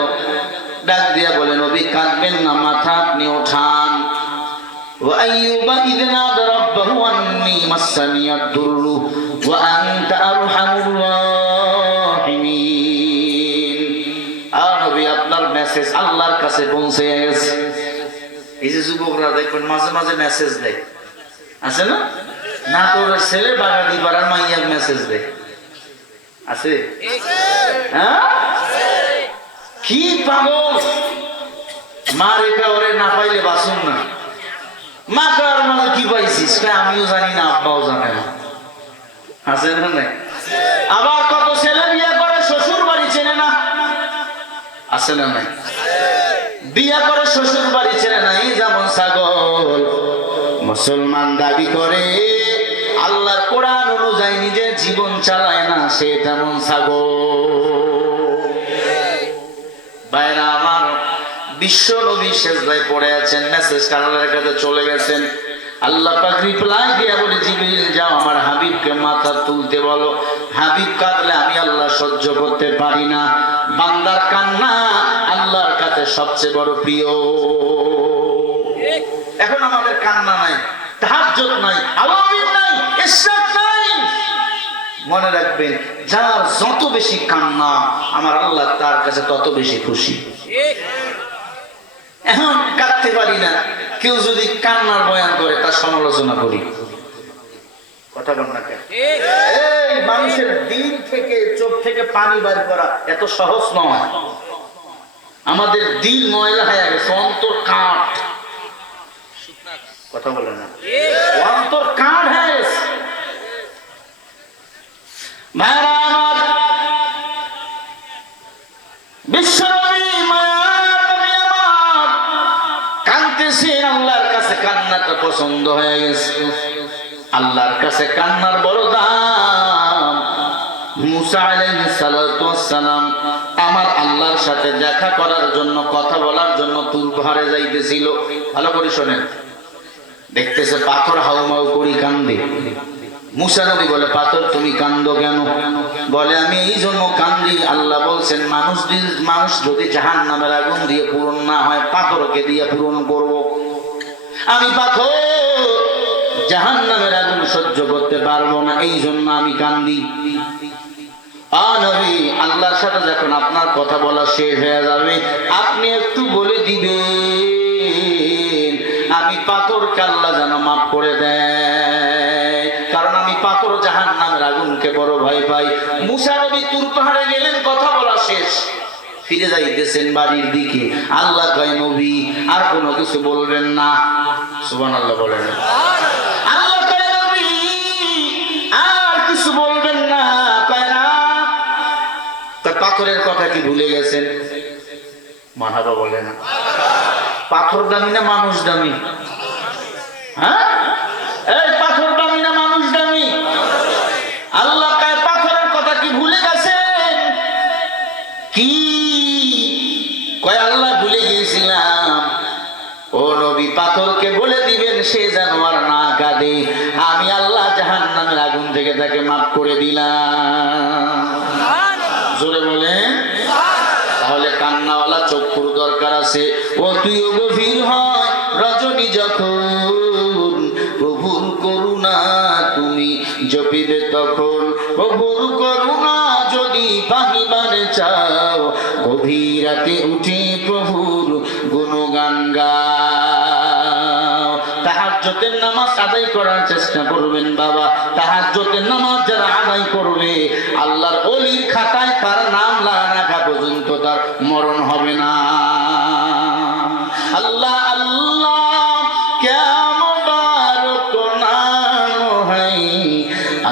ডাক দিয়া বলে, নবী কাঁদবেন না, মাথা আপনি ওঠান। ওয়া আইয়ুবা ইয নাদা রাব্বাহু আন্নী মাসসানিয়াদ দুররু ওয়া আনতা আরহামুর রাহিমিন। নবী আপনার মেসেজ আল্লাহর কাছে পৌঁছে গেছে। এই যে যুবকরা দেখবেন মাঝে মাঝে মেসেজ দেয়, আছে না? না করে ছেলে বাগাদি পাড়ার মাইয়ার মেসেজ দেয়, আছে? হ্যাঁ, কি পাগল! মা রেখা ওরে না পাইলে বাসুন না। মা কার মানে কি পাইছিস? আমিও জানি না, আব্বাও জানে না, আছে না? নাই। আবার কত ছেলে বিয়ে করে শ্বশুর বাড়ি চেনে না, আছে না? নাই। বিয়ে করে শ্বশুর বাড়ি চেনে না। এই যেমন ছাগল মুসলমান দাবি করে, আল্লাহর কোরআন অনুযায়ী নিজের জীবন চালায় না, সে তেমন ছাগল। বাইরা আমার, বিশ্ব নবী সেজদায় পড়ে আছেন, মেসেজটা আল্লাহর কাছে চলে গেছেন। আল্লাহ পাক রিপ্লাই দিয়া বলে, জিবরিল যাও আমার হাবিবকে মাথা তুলতে বলো। হাবিব কাঁদলে আমি আল্লাহ সহ্য করতে পারি না। বান্দার কান্না আল্লাহর কাছে সবচেয়ে বড় প্রিয়। এখন আমাদের কান্না নাই, তাহাজ্জুদ নাই, আওয়ামির নাই, ইশরাক নাই। মনে রাখবেন, যার যত বেশি কান্না আমার আল্লাহ তার কাছে তত বেশি খুশি। এখন কাঁদতে পারি না, কেউ যদি কান্নার বয়ান করে তার সমালোচনা করি, কথা বল না কেন? এই মানুষের দিল থেকে চোখ থেকে পানি বের করা এত সহজ নয়। আমাদের দিল ময়লা হয়ে গেছে, অন্তর কাঠ, কথা বলে না, অন্তর কাঠ হয়ে গেছে। ভাইরা আমার, বিশ্বনবী কাঁদতেছেন, আল্লাহর কাছে কান্নাটা পছন্দ হয়ে গেছে। আল্লাহর কাছে কান্নার বড় দাম। মুসা আলাইহিস সালাতু ওয়াস সালাম আমার আল্লাহর সাথে দেখা করার জন্য, কথা বলার জন্য তুর পাহাড়ে যাইতেছিল। ভালো করে শোনেন, দেখতেছে পাথর হাউমাউ করি কান্দে। মুসা নবী বলে, পাথর তুমি কান্দো কেন? বলে, আমি এই জন্য কান্দি, আল্লাহ বলছেন মানুষ যদি জাহান্নামের আগুন দিয়ে পূরণ না হয়, পাথরকে দিয়ে পূরণ করব। আমি পাথর জাহান্নামের আগুন সহ্য করতে পারবো না, এই জন্য আমি কান্দি। নবী, আল্লাহর সাথে যখন আপনার কথা বলা শেষ হয়ে যাবে, আপনি একটু বলে দিবেন আমি পাথরকে আল্লাহ যেন মাফ করে দেয়, কারণ আমি পাথর জাহান্নামের আগুনকে বড় ভয় পাই। মুসা নবী তুর পাহাড়ে গেলেন, কথা বলা শেষ, ফিরে যাইতেছেন বাড়ির দিকে। আল্লাহ কয়, নবী আর কোনো কিছু বলবেন না। সুবহানাল্লাহ বলেন। আল্লাহ কয়, নবী আর কিছু বলবেন না। কয় না, তার পাথরের কথা কি ভুলে গেছেন? মারহাবা বলে না। পাথর দামি না মানুষ দামি? হ্যাঁ, এই পাথর দামি না মানুষ দামি? আল্লাহ কয়, পাথরের কথা কি ভুলে গেছেন? কি কয়, আল্লাহ ভুলে গিয়েছিলাম। ও নবী, পাথরকে বলে দিবেন সে যেন আর না কাঁদে, আমি আল্লাহ জাহান্নামের আগুন থেকে তাকে মাফ করে দিলাম। জোরে বলেন। তাহলে কান্নাওয়ালা চক্ষুর দরকার আছে। ও তুইও গভীর হয় রজনী যখন, প্রভুর করুণা তুমি জপিবে তখন। প্রভুর করুণা যদি পাহিবারে চাও, গভীর রাতে উঠে প্রভুর গুণগান গাও। তাহাজ্জুদের নামাজ আদায় করার চেষ্টা করবেন বাবা। তাহাজ্জুদের নামাজ যারা আদায় করবে, আল্লাহর ওলির খাতায় তার নাম রাখা পর্যন্ত তার মরণ হবে না। আল্লাহ আল্লাহ ক্যা মুবারক নাম হ্যায়,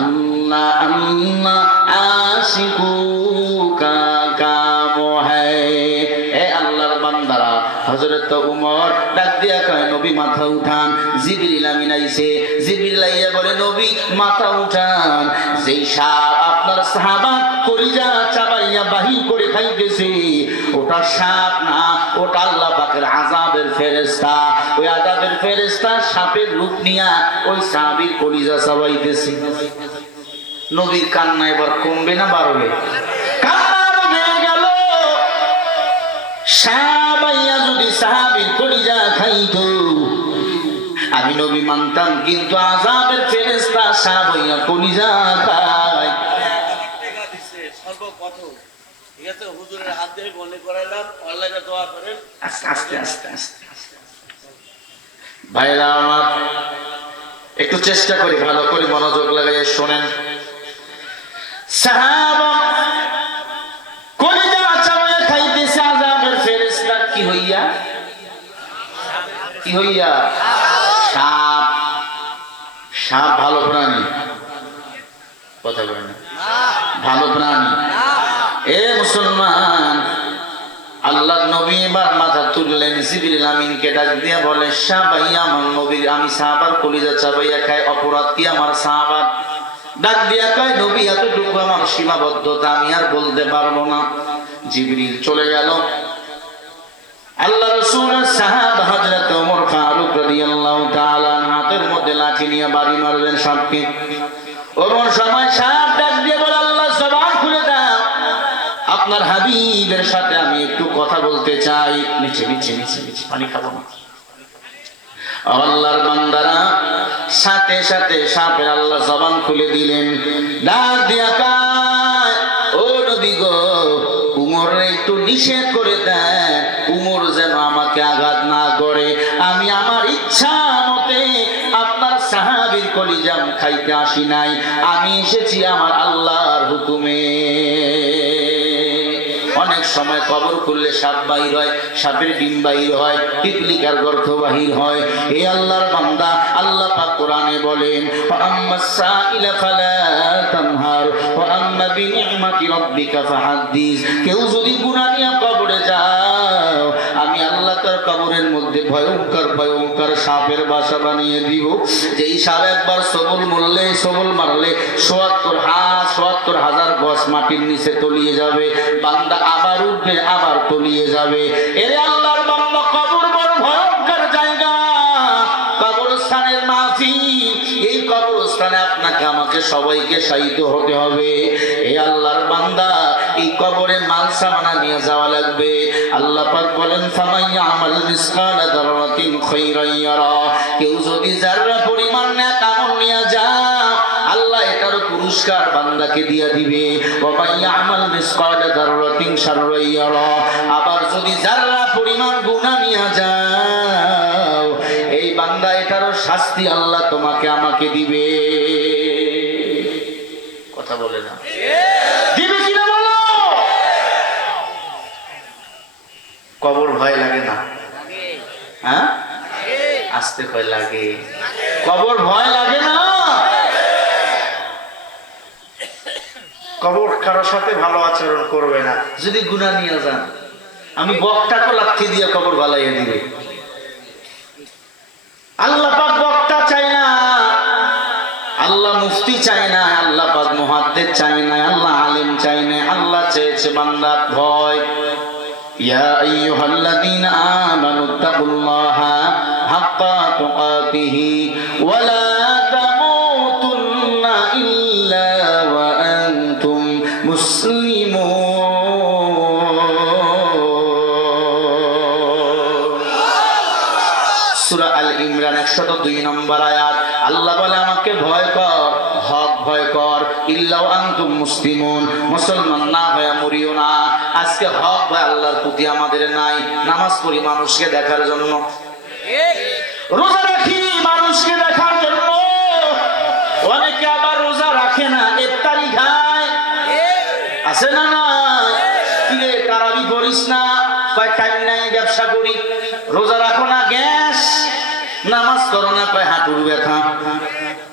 আল্লাহ আল্লাহ আশিকু কা কাম হ্যায়। এ আল্লাহর বান্দারা, হযরত উমর ডাক দিয়া কয়, নবী মাথা উঠান। জিবরিল আমিন আইছে, জিবরিল আইয়া বলে, নবী মাথা উঠান। যেই সাপ আপনার সাহাবা কলিজা চাবাইয়া বাহির করে খাইতেছে, ও ওটা সাপ না, ওটা আল্লাহ পাকের আযাবের ফেরেশতা। ওই আযাবের ফেরেশতা সাপের রূপ নিয়া ওই সাহাবীর কলিজা চাবাইতেছে। নবীর কান্না এবার কমবে না বাড়বে? কান্না বেড়ে গেল। সাহাবাইয়া যদি সাহাবীর কলিজা খাইতো আমি নবী মানতাম, কিন্তু আযাবের ফেরেশতা সাহাবাইয়া কলিজা খায়। সর্বপ্রথম ঠিক আছে, হুজুরের হাত দিয়ে মনে করাইলাম, অনলাইনে দোয়া করেন। আস্তে আস্তে আস্তে আস্তে ভাইরা আমার, একটু চেষ্টা করি ভালো করে মনোযোগ লাগাইয়ে শোনেন। সাহাবা কলিজা চাবাইয়া খাইতেছে আযাবের ফেরেশতা কি হইয়া? কি হইয়া? সাপ। সাপ ভালো প্রাণী? কথা বলেন না। ভালো প্রাণী? এ মুসলমান, আল্লাহ নবী এবার মাথা তুললেন, জিবরিল আমিনকে ডাক দিয়া বলে, সাহাবাইয়া আমার নবী, আমি সাহাবার কলিজা চাবাইয়া খাই, অপরাধ কি আমার সাহাবার? ডাক দিয়া কয়, নবী এতটুকু আমার সীমাবদ্ধতা, আমি আর বলতে পারবো না। জিবরিল চলে গেল। আল্লাহ রাসূলের সাহাবা হযরত ওমর ফারুক রাদিয়াল্লাহু তাআলা হাতের মধ্যে লাঠি নিয়ে বাড়ি মারবেন সাপকে। ওমর সময় সাপ ডাক দিয়ে বলে, আল্লাহ জবান খুলে দাও, আপনার হাবিবের সাথে আমি একটু কথা বলতে চাই। নিচে নিচে নিচে নিচে, পানি খাবো না। আল্লাহর বান্দারা, সাথে সাথে সাপের আল্লাহ জবান খুলে দিলেন। ডাক দিয়া কয়, ও নবী গো, উমর একটু নিষেধ করে দেয়, উমর যেন আমাকে আঘাত না করে। আমি আমার ইচ্ছা মতে আপনার সাহাবীর কলিজা খাইতে আসি নাই, আমি এসেছি আমার আল্লাহর হুকুমে। অনেক সময় কবর খুললে সাপ বাহির হয়, সাপের ডিম বাহির হয়, পিপলিকার গর্ত বাহির হয়। এই আল্লাহর বান্দা, আল্লাহ পাক কোরআনে বলেন, আম্মাস সাইলা ফালা তানহার ওয়া আম্মা বিনি'মাতি রাব্বিকা ফাহাদ্দিস। কেউ যদি গুনাহ নিয়ে কবরে যাও, আমি আল্লাহ তার কবরের মধ্যে ভয়ঙ্কর ভয়ঙ্কর সাপের বাসা বানিয়ে দিব। যেই সাপ একবার সবল মারলে ৭৭,০০০ গজ মাটির নিচে তলিয়ে যাবে, বান্দা আবার উঠবে, আবার তলিয়ে যাবে। এরে আল্লাহর বান্দা, কবর বড় ভয়ঙ্কর জায়গা, কবরস্থানের মাহফিল। এই কবরস্থানে আপনাকে আমাকে সবাইকে শায়িত হতে হবে। এই আল্লাহর বান্দা, এই কবরে মাল সামানা নিয়ে যাওয়া লাগবে। আল্লাহ পাক বলেন, ফামাইয়া আমাল মিসকালা যাররাতিন খায়রান ইয়ারা। কেউ যদি যাররা পরিমাণ নেক আমল নিয়ে যায়, আল্লাহ এটার পুরস্কার বান্দাকে দিয়ে দিবে। ওয়া মাইয়া আমাল মিসকালা যাররাতিন শাররান ইয়ারা। আবার যদি যাররা পরিমাণ গুনাহ নিয়ে যাও, এই বান্দা এটারও শাস্তি আল্লাহ তোমাকে আমাকে দিবে। কথা বলে না? দিবে কিনা বলো? কবর ভয় লাগে না? হ্যাঁ, আসতে ভয় লাগে। কবর ভয় লাগে না? কবর কারোর সাথে ভালো আচরণ করবে না। যদি গুনাহ নিয়ে যান, আমি বক্তাকে লাথি দিয়ে কবর ভালাইয়ে দিবে। আল্লাহ পাক বক্তা চাই না, আল্লাহ মুফতি চাই না, আল্লাহ পাক মুহাদ্দিস চাই না, আল্লাহ আলেম চাই না। আল্লাহ চেয়েছে বান্দার ভয়। ইয়া আইয়ুহাল্লাযীনা আমানুত্তাকুল্লাহা হাক্কা তুকাতিহি ওয়া লা তামুতুন্না ইল্লা ওয়া আনতুম মুসলিমুন। সূরা আল ইমরান 102 নম্বর আয়াত। আল্লাহ বলে, আমাকে ভয় কর, হক ভয় কর, ইল্লা ওয়া আনতুম মুসলিমুন, মুসলমান না হয়ে মরিও না। আজকে হক ভয় আল্লাহর প্রতি আমাদের নাই। নামাজ পড়ি মানুষকে দেখার জন্য, রোজা রাখি মানুষকে দেখার জন্য, অনেকে আবার রোজা রাখে না, ইফতারি খায়, আছে না? না কিরে তারাবি পড়িস না, কয় টাইম নাই, ব্যবসা করি। রোজা রাখো না, গ্যাস। নামাজ করো না, কয় হাঁটুর ব্যথা।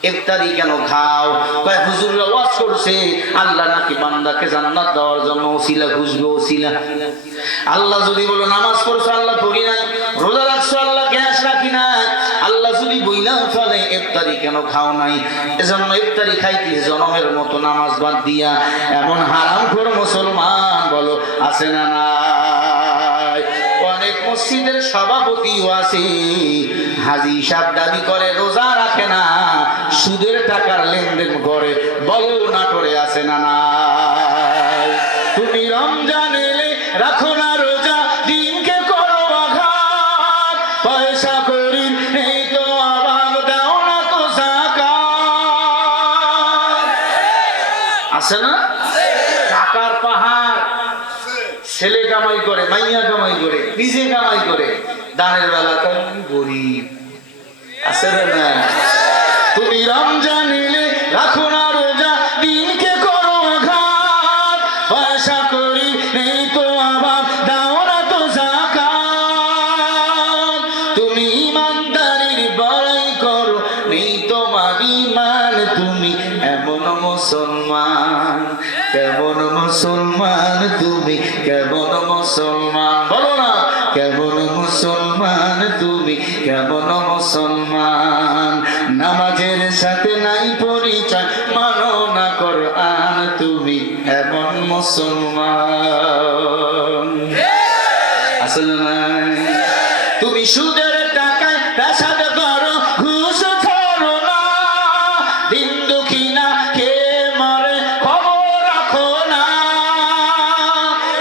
ইফতারি কেন খাও, কয় হুজুররা ওয়াজ করছে আল্লাহ নাকি বান্দাকে জান্নাত দেওয়ার জন্য ওসিলা খুঁজবে, ওসিলা। আল্লাহ যদি বলো নামাজ পড়ছো, আল্লাহ পড়ি নাই। রোজা রাখছো, আল্লাহ গ্যাস রাখি নাই। আল্লাহ যদি বইলাও ফলে ইফতারি কেন খাও নাই, এজন্য ইফতারি খাইতে জনমের মতো নামাজ বাদ দিয়া এমন হারামখোর মুসলমান বলো আছে না? না মসজিদের সভাপতিও আছে, হাজী সাহেব দাবি করে রোজা রাখে না, সুদের টাকার লেনদেন করে, বলো নাটোরে আছে না নাই? তুমি রমজান এলে রাখো না রোজা, দিনকে করো আঘাত, পয়সা করি নেই তো অভাব, দাও না তো যাকাত। আছে না টাকার পাহাড়, ছেলে কামাই করে, মাইয়া কামাই করে, নিজে কামাই করে, দানের বেলা তো গরিব। আছে না? তুমি রমজান এলে রাখো না রোজা, দিনকে করো আঘাত, পয়সা করি নেই তো অভাব, দাও না তো যাকাত। তুমি ইমানদারির বড়াই করো, নেই তোমার ঈমান, তুমি এমন মুসলমান, কেমন মুসলমান তুমি, কেমন মুসলমান, বলো না কেমন মুসলমান তুমি, কেমন মুসলমান? নামাজের সাথে নাই পরিচয়, মানো না কোরআন, তুমি এমন মুসলমান। আসলে নাই? তুমি সুদের টাকায় পেশাদ করো, ঘুষ ধরো না, দিন দুঃখী না কে মরে খবর রাখো না।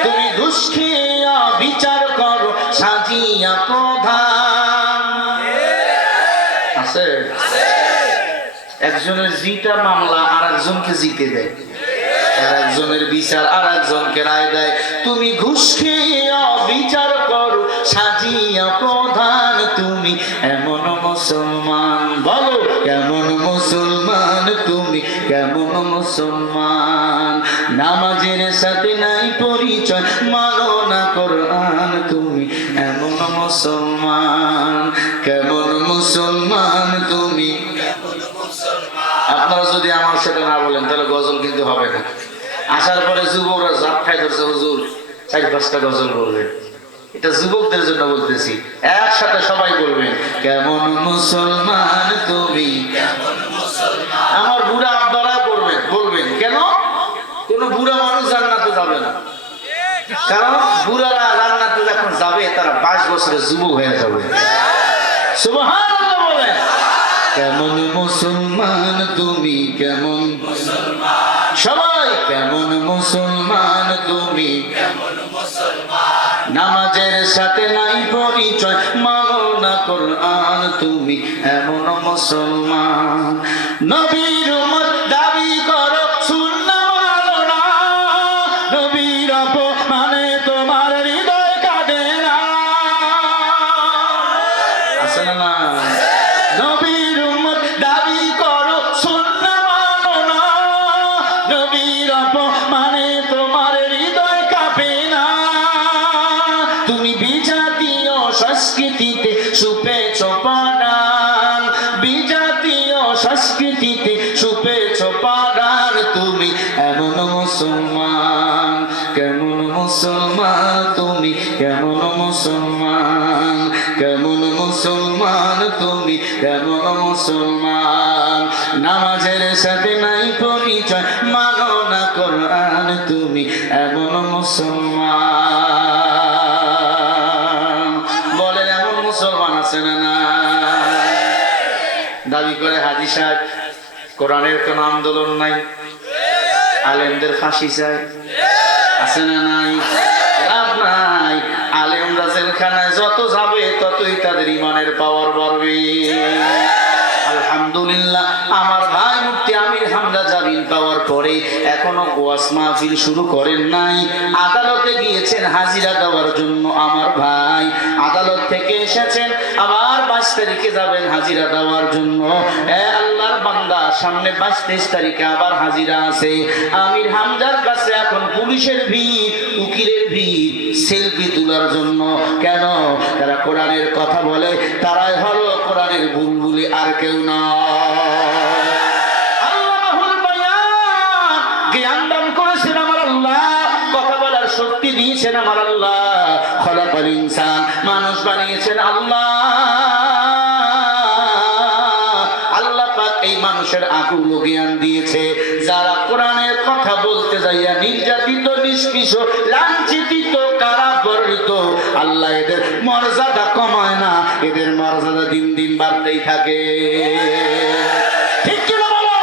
তুমি ঘুষ খেয়ে বিচার করো, সাজিয়া প্রধান। আছে একজনের জিতা মামলা আর একজনকে জিতে দেয়, আর একজনের বিচার আর একজনকে রায় দেয়। তুমি ঘুষ খেয়ে বিচার করো, সাজিয়া প্রধান, তুমি এমন মুসলমান, বলো কেমন মুসলমান তুমি, কেমন মুসলমান? নামাজের সাথে নাই পরিচয়, মানো না কোরআন, তুমি এমন মুসলমান, কেমন মুসলমান তুমি। আপনারা যদি আমার সাথে না বলেন তাহলে গজল কিন্তু হবে না। আসার পরে যুবকরা জাপ খাই ধরছে, হুজুর 4-5টা গজল বলবেন। এটা যুবকদের জন্য বলতেছি, একসাথে সবাই বলবেন কেমন মুসলমান তুমি। আমার বুড়া আব্বারা বলবেন, বলবেন কেন? কোন বুড়া মানুষ জান্নাতে যাবে না, কারণ বুড়ারা জান্নাতে যখন যাবে তারা 22 বছরের যুবক হয়ে যাবে। সুবহানাল্লাহ বলেন। কেমন মুসলমান তুমি, কেমন মুসলমান, সবাই কেমন মুসলমান তুমি, কেমন মুসলমান? নামাজের সাথে নাই পরিচয়, মানো না কোরআন, তুমি এমন মুসলমান। নবীর উম্মত দাবি করো, সুন্নাহ মানো না, নবীর অপমানে তোমার হৃদয় কাঁদে না। আছে না? নবীর উম্মত দাবি করো, সুন্নাহ মানো না, নবীর অপমানে তোমার হৃদয় কাঁপে না। তুমি বিজাতীয় সংস্কৃতিতে সুপেছ পাড়ান, বিজাতীয় সংস্কৃতিতে সুপেছ পাড়ান, তুমি এমন মুসলমান, কেমন মুসলমান তুমি, কেমন মুসলমান, কেমন মুসলমান তুমি, কেমন মুসলমান? নামাজের সাথে নাই পরিচয়, মানো না কোরআন, তুমি এমন মুসলমান। বলেন এমন মুসলমান আছে না না? দাবি করে হাজী সাহেব কোরআনের কোন আন্দোলন নাই, আলেমদের ফাঁসি চাই, আছে না নাই? লাভ নাই, আলেমরা জেলখানায় যত যাবে ততই তাদের ইমানের পাওয়ার বাড়বে। আলহামদুলিল্লাহ, আমার ভাই মুফতি আমির হামজা জামিন পাওয়ার পরে এখনো ওয়াজ মাহফিল শুরু করেন নাই। আদালতে গিয়েছেন হাজিরা দেওয়ার জন্য, আমার ভাই আদালত থেকে এসেছেন, আবার 22 তারিখে যাবেন হাজিরা দেওয়ার জন্য। আল্লাহর বান্দা, সামনে 22-23 তারিখে আবার হাজিরা আছে। আমির হামজার কাছে এখন পুলিশের ভিড়, উকিলের ভিড়, সেলফি তোলার জন্য। কেন? তারা কোরআনের কথা বলে, তারাই হলো কোরআনের বুলবুলি, আর কেউ না। আল্লাহুল বায়ান, জ্ঞান দান করেছেন আমার আল্লাহ, কথা বলার শক্তি দিয়েছেন আমার আল্লাহ। খলাকাল ইনসান, মানুষ বানিয়েছেন আল্লাহ। আল্লাহ পাক এই মানুষের আকুল জ্ঞান দিয়েছে। যারা কোরআনের কথা বলতে যাইয়া নির্যাতিত, নিষ্পৃহ, লাঞ্ছিত, কারাবরণ হইতো, আল্লাহ এদের মর্যাদা কমায় না, এদের মর্যাদা দিন দিন বাড়তেই থাকে। ঠিক কিনা বলো?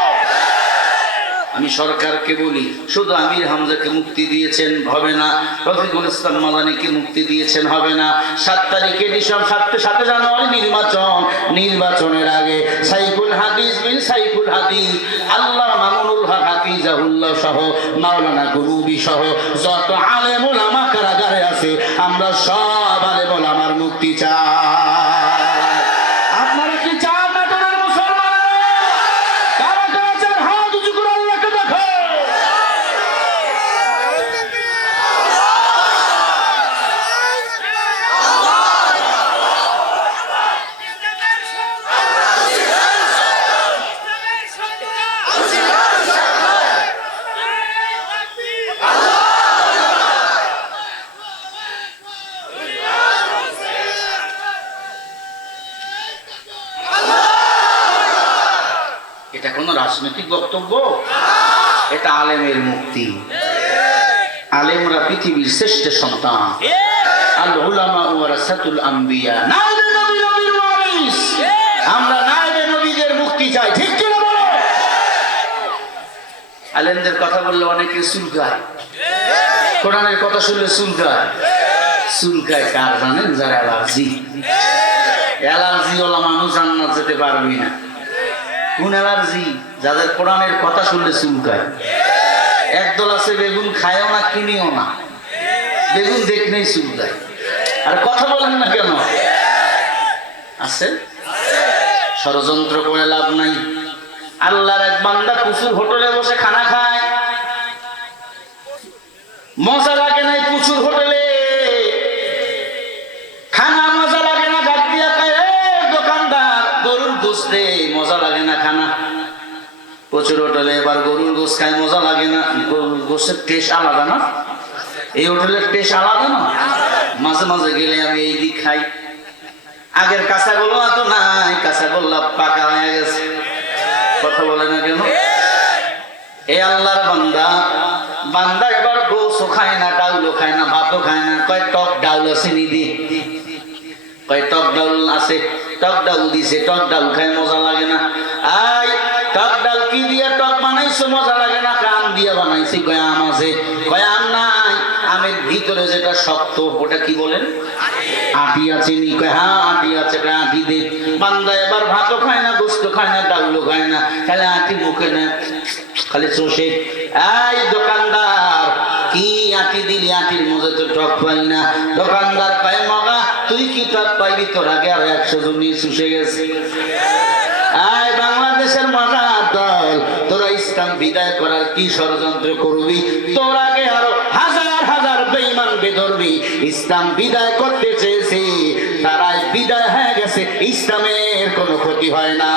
আমি সরকারকে বলি, শুধু আমির হামজাকে মুক্তি দিয়েছেন হবে না, রফিকুল ইসলাম মাদানীকে মুক্তি দিয়েছেন হবে না। 7 তারিখে ডিসেম্বর 7 জানুয়ারি নির্বাচনের আগে সাইফুল হাদিস বিন সাইফুল হাদিস, আল্লাহ মামুনুল হক হাফিজাহুল্লাহ সহ, মাওলানা গুরুবি সহ যত আলেম ওলামা কারাগারে আছে, আমরা সব আলেম ওলামার মুক্তি চাই। আপনারা কি চান না? তোমার মুসলমানেরা কারা কারা চান? হাত উঁচু করে আল্লাহকে দেখো। এটা কোনো রাজনৈতিক বক্তব্য? এটা আলেমের মুক্তি। আলেমরা পৃথিবীর শ্রেষ্ঠ সন্তান। আল উলামা ওয়ারাসাতুল আম্বিয়া, নায়েবে নবী, নবীর ওয়ারিস। আমরা নায়েবে নবীদের মুক্তি চাই। ঠিক কি না বলো? আলেমদের কথা বললে অনেকে চুলকায়, কোরআনের কথা শুনলে চুলকায়। চুলকায় কার জানেন? যারা অ্যালার্জি ওলা মানুষ জান্নাত যেতে পারবি না। কোন অ্যালার্জি? যাদের কোরআনের কথা শুনলে চুলকায়। একদল আছে বেগুন খায়ও না, কিনেও না, বেগুন দেখলেই চুলকায়। আর কথা বলেন না কেন? আছে ষড়যন্ত্র করে লাভ নাই। আল্লাহর এক বান্দা প্রচুর হোটেলে বসে খানা খায়, মজা লাগে নাই। প্রচুর হোটেলে খানা মজা লাগে না, ডাক দিয়া খায়, দোকানদার গরুর গোশ দে, মজা লাগে না খানা। প্রচুর হোটেলে এবার গরুর গোশ খায়, মজা লাগে না। গরুর গোশের টেস্ট আলাদা না, এই হোটেলের টেস্ট আলাদা না। মাঝে মাঝে গেলে আমি এই দিক খাই। আগের কাঁচা গোল্লা তো নাই, কাঁচা গোল্লা পাকা হয়ে গেছে। কথা বলে না কেন? এ আল্লাহর বান্দা এবার গোশও খায় না, ডাউলও খায় না, ভাতও খায় না। কয় টক ডাউল আছে নিদি, কয় টক ডাউল আছে, টক ডাউল দিছে, টক ডাউল খায়, মজা লাগে না। আই টক ডাল কি দিয়ে টক বানাইছো? মজা লাগে না। কাম দিয়ে বানাইছি। কয় আম আছে? কয় আম নাই, আমের ভিতরে যেটা শক্ত ওটা কি বলেন? আটি আছে নি? কয় হ্যাঁ আটি আছে। কয় আটি দে। বান্দা এবার ভাতও খায় না, গোস্ত খায় না, ডাউলও খায় না, খালি আটি মুখে না, খালি চষে। এই দোকানদার, কি আটি দিলি? আটির মধ্যে তো টক পাই না। দোকানদার কয় মগা, তুই কি টক পাইবি? তোর আগে আরো 100 জন নিয়ে চুষে গেছে। এই বাংলাদেশের মজার দল, তোরা ইসলাম বিদায় করার কি ষড়যন্ত্র করবি? তোর আগে আরো হাজার হাজার বেঈমান বেধর্মী ইসলাম বিদায় করতে চেয়েছে, তারাই বিদায় হয়ে গেছে, ইসলামের কোনো ক্ষতি হয় না।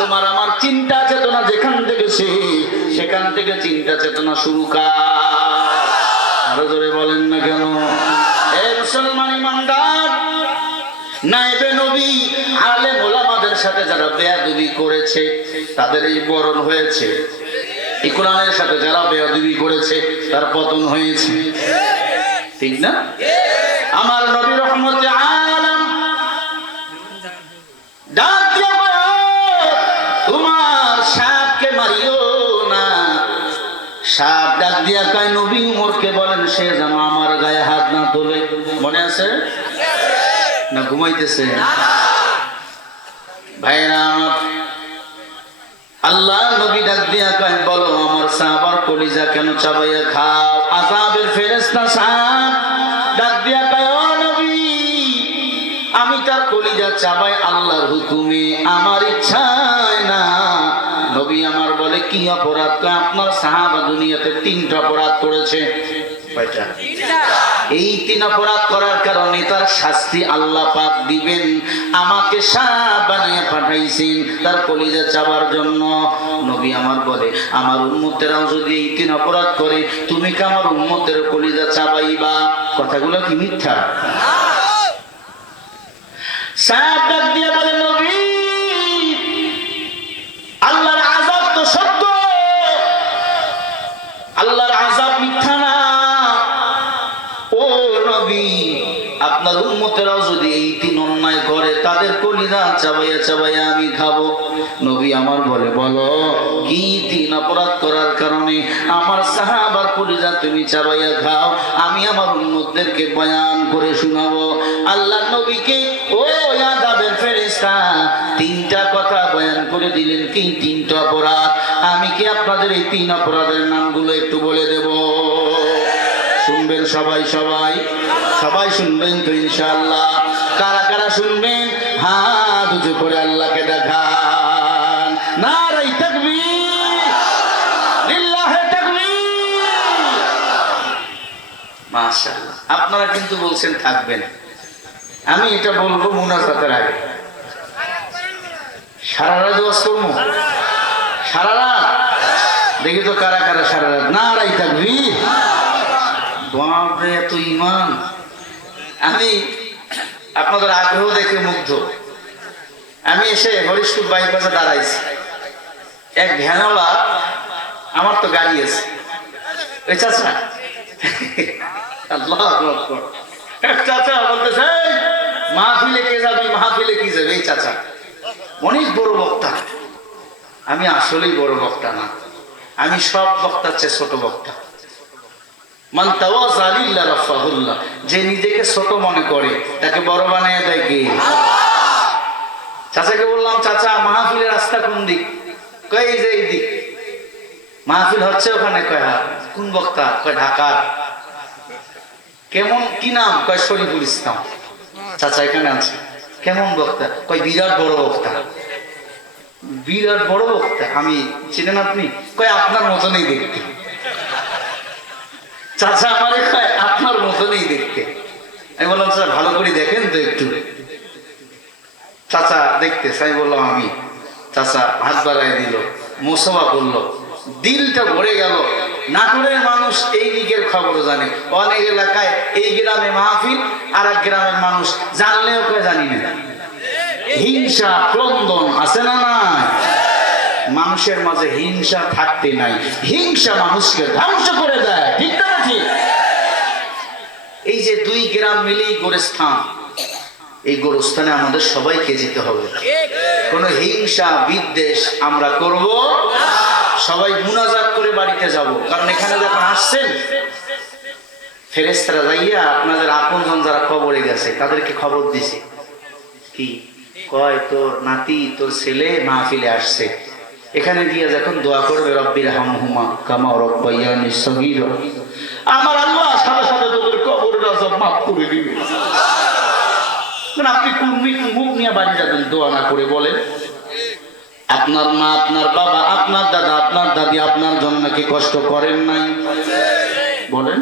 তোমার আমার চিন্তা চেতনা যেখান থেকে সেখান থেকে চিন্তা চেতনা শুরু। আরো জোরে বলেন না কেন? এ মুসলমান ইমানদার, নায়েবে নবী আলেম ওলামাদের সাথে যারা বেয়াদবি করেছে তাদের এই বরণ হয়েছে। এই কোরআনের সাথে যারা বেয়াদবি করেছে তার পতন হয়েছে। ঠিক না? আমার নবী রহমতে আলম ডাক দিয়া বলে, তোমার সাপকে মারিও না। সাপ ডাক দিয়া কয়, নবী উমরকে বলেন সে যেন আমার গায়ে হাত না তোলে। মনে আছে না? ঘুমাইতেছে ভাইরা আমার। আল্লাহ নবী ডাক দিয়া কয়, বলো আমার সাহাবার কলিজা কেন চাবাইয়া খাও? আযাবের ফেরেশতা সাপ ডাক দিয়া কয়, ও নবী, আমি তার কলিজা চাবাই আল্লাহর হুকুমে, আমার ইচ্ছায় না। নবী আমার বলে, কি অপরাধ? আপনার সাহাবা দুনিয়াতে 3টা অপরাধ করেছে। কয়টা? এই 3 অপরাধ করার কারণে তার শাস্তি আল্লাহ পাক দিবেন। আমাকে সাপ বানিয়ে পাঠাইছেন তার কলিজা চাবার জন্য। নবী আমার বলে, আমার উম্মতেরাও যদি এই 3 অপরাধ করে, তুমি কি আমার উম্মতের কলিজা চাবাইবা? কথাগুলো কি মিথ্যা? সাপ ডাক দিয়ে বলে, নবী, আল্লাহর আযাব তো সত্য, আল্লাহর আযাব মিথ্যা না। ও নবী, আপনার উম্মতেরাও যদি এই 3 অন্যায় করে, তাদের কলিজা চাবাইয়া চাবাইয়া আমি খাবো। নবী আমার বলে, বলো কি 3 অপরাধ করার কারণে আমার সাহাবার কলিজা তুমি চাবাইয়া খাও? আমি আমার উম্মতদেরকে বয়ান করে শোনাবো। আল্লাহর নবীকে ও আযাবের ফেরেশতা 3টা কথা বয়ান করে দিলেন। কি 3টা অপরাধ? আমি কি আপনাদের এই 3 অপরাধের নামগুলো একটু বলে দেব? শুনবেন সবাই? সবাই সবাই শুনবেন তো ইনশাআল্লাহ? কারা কারা শুনবেন হাত উঁচু করে আল্লাহকে দেখান। নারায়ে তাকবীর, লিল্লাহি তাকবীর। মাশাআল্লাহ। আপনারা কিন্তু বলছেন থাকবেন, আমি এটা বলবো মুনাজাতের আগে। সারা রাত ওয়াজ করবো? সারা রাত? দেখি তো কারা কারা সারা রাত। নারায়ে তাকবীর। বাপরে, এত ঈমান! আমি আপনাদের আগ্রহ দেখে মুগ্ধ। আমি এসে হরিশপুর বাইপাসে দাঁড়াইছি, এক ভ্যানওয়ালা, আমার তো গাড়ি আছে, ওই চাচা, আল্লাহু আকবার, এক চাচা বলতেছে, মাহফিলে কে যাবি? মাহফিলে কি যাবে? এই চাচা অনেক বড় বক্তা। আমি আসলেই বড় বক্তা না, আমি সব বক্তার চেয়ে ছোট বক্তা। মান তাওয়াযা লিল্লাহি রাফাহুল্লাহ, যে নিজেকে ছোট মনে করে তাকে বড় বানায় দেয় কে? চাচাকে বললাম, চাচা মাহফিলের রাস্তা কোন দিক? কয় এই যে এই দিক। মাহফিল হচ্ছে ওখানে? কয় হ্যাঁ। কোন বক্তা? কয় ঢাকার। কেমন, কি নাম? কয় শরীফুল ইসলাম। চাচা এখানে আছে। কেমন বক্তা? কয় বিরাট বড় বক্তা। বিরাট বড় বক্তা? আমি চিনেন আপনি? কয় আপনার মতনই দেখতে। চাচা আমারে কয় আপনার মতনই দেখতে। আমি বললাম, চাচা ভালো করে দেখেন তো একটু। চাচা দেখতে আমি বললাম আমি। চাচা হাত বাড়ায় দিল, মোসাফা করলো, দিলটা ভরে গেল। নাটোরের মানুষ এই দিকের খবর জানে। অনেক এলাকায় এই গ্রামে মাহফিল, আর এক গ্রামের মানুষ জানলেও কেউ জানি না। হিংসা ক্রন্দন আছে না নাই? মানুষের মাঝে হিংসা থাকতে নাই। হিংসা মানুষকে ধ্বংস করে দেয়, ঠিক না? ঠিক। এই যে 2 গ্রাম মিলেই গোরস্থান, এই গোরস্থানে আমাদের সবাইকে যেতে হবে। কোন হিংসা বিদ্বেষ আমরা করব। সবাই মুনাজাত করে বাড়িতে যাব, কারণ এখানে যখন আসছেন ফেরেশতারা যাইয়া আপনাদের আপনজন যারা কবরে গেছে তাদেরকে খবর দিছে। কি কয়? তোর নাতি, তোর ছেলে মাহফিলে আসছে, এখানে গিয়ে যখন দোয়া করবে, রব্বির হামহুমা কামা রাব্বায়ানি সগীরা, আমার আল্লাহ সাথে সাথে তোদের কবরের আযাব মাফ করে দিবে। আপনি কুর্মি মুখ নিয়ে বাড়ি যাবেন দোয়া না করে? বলেন, আপনার মা, আপনার বাবা, আপনার দাদা, আপনার দাদি আপনার জন্য কি কষ্ট করেন নাই? বলেন।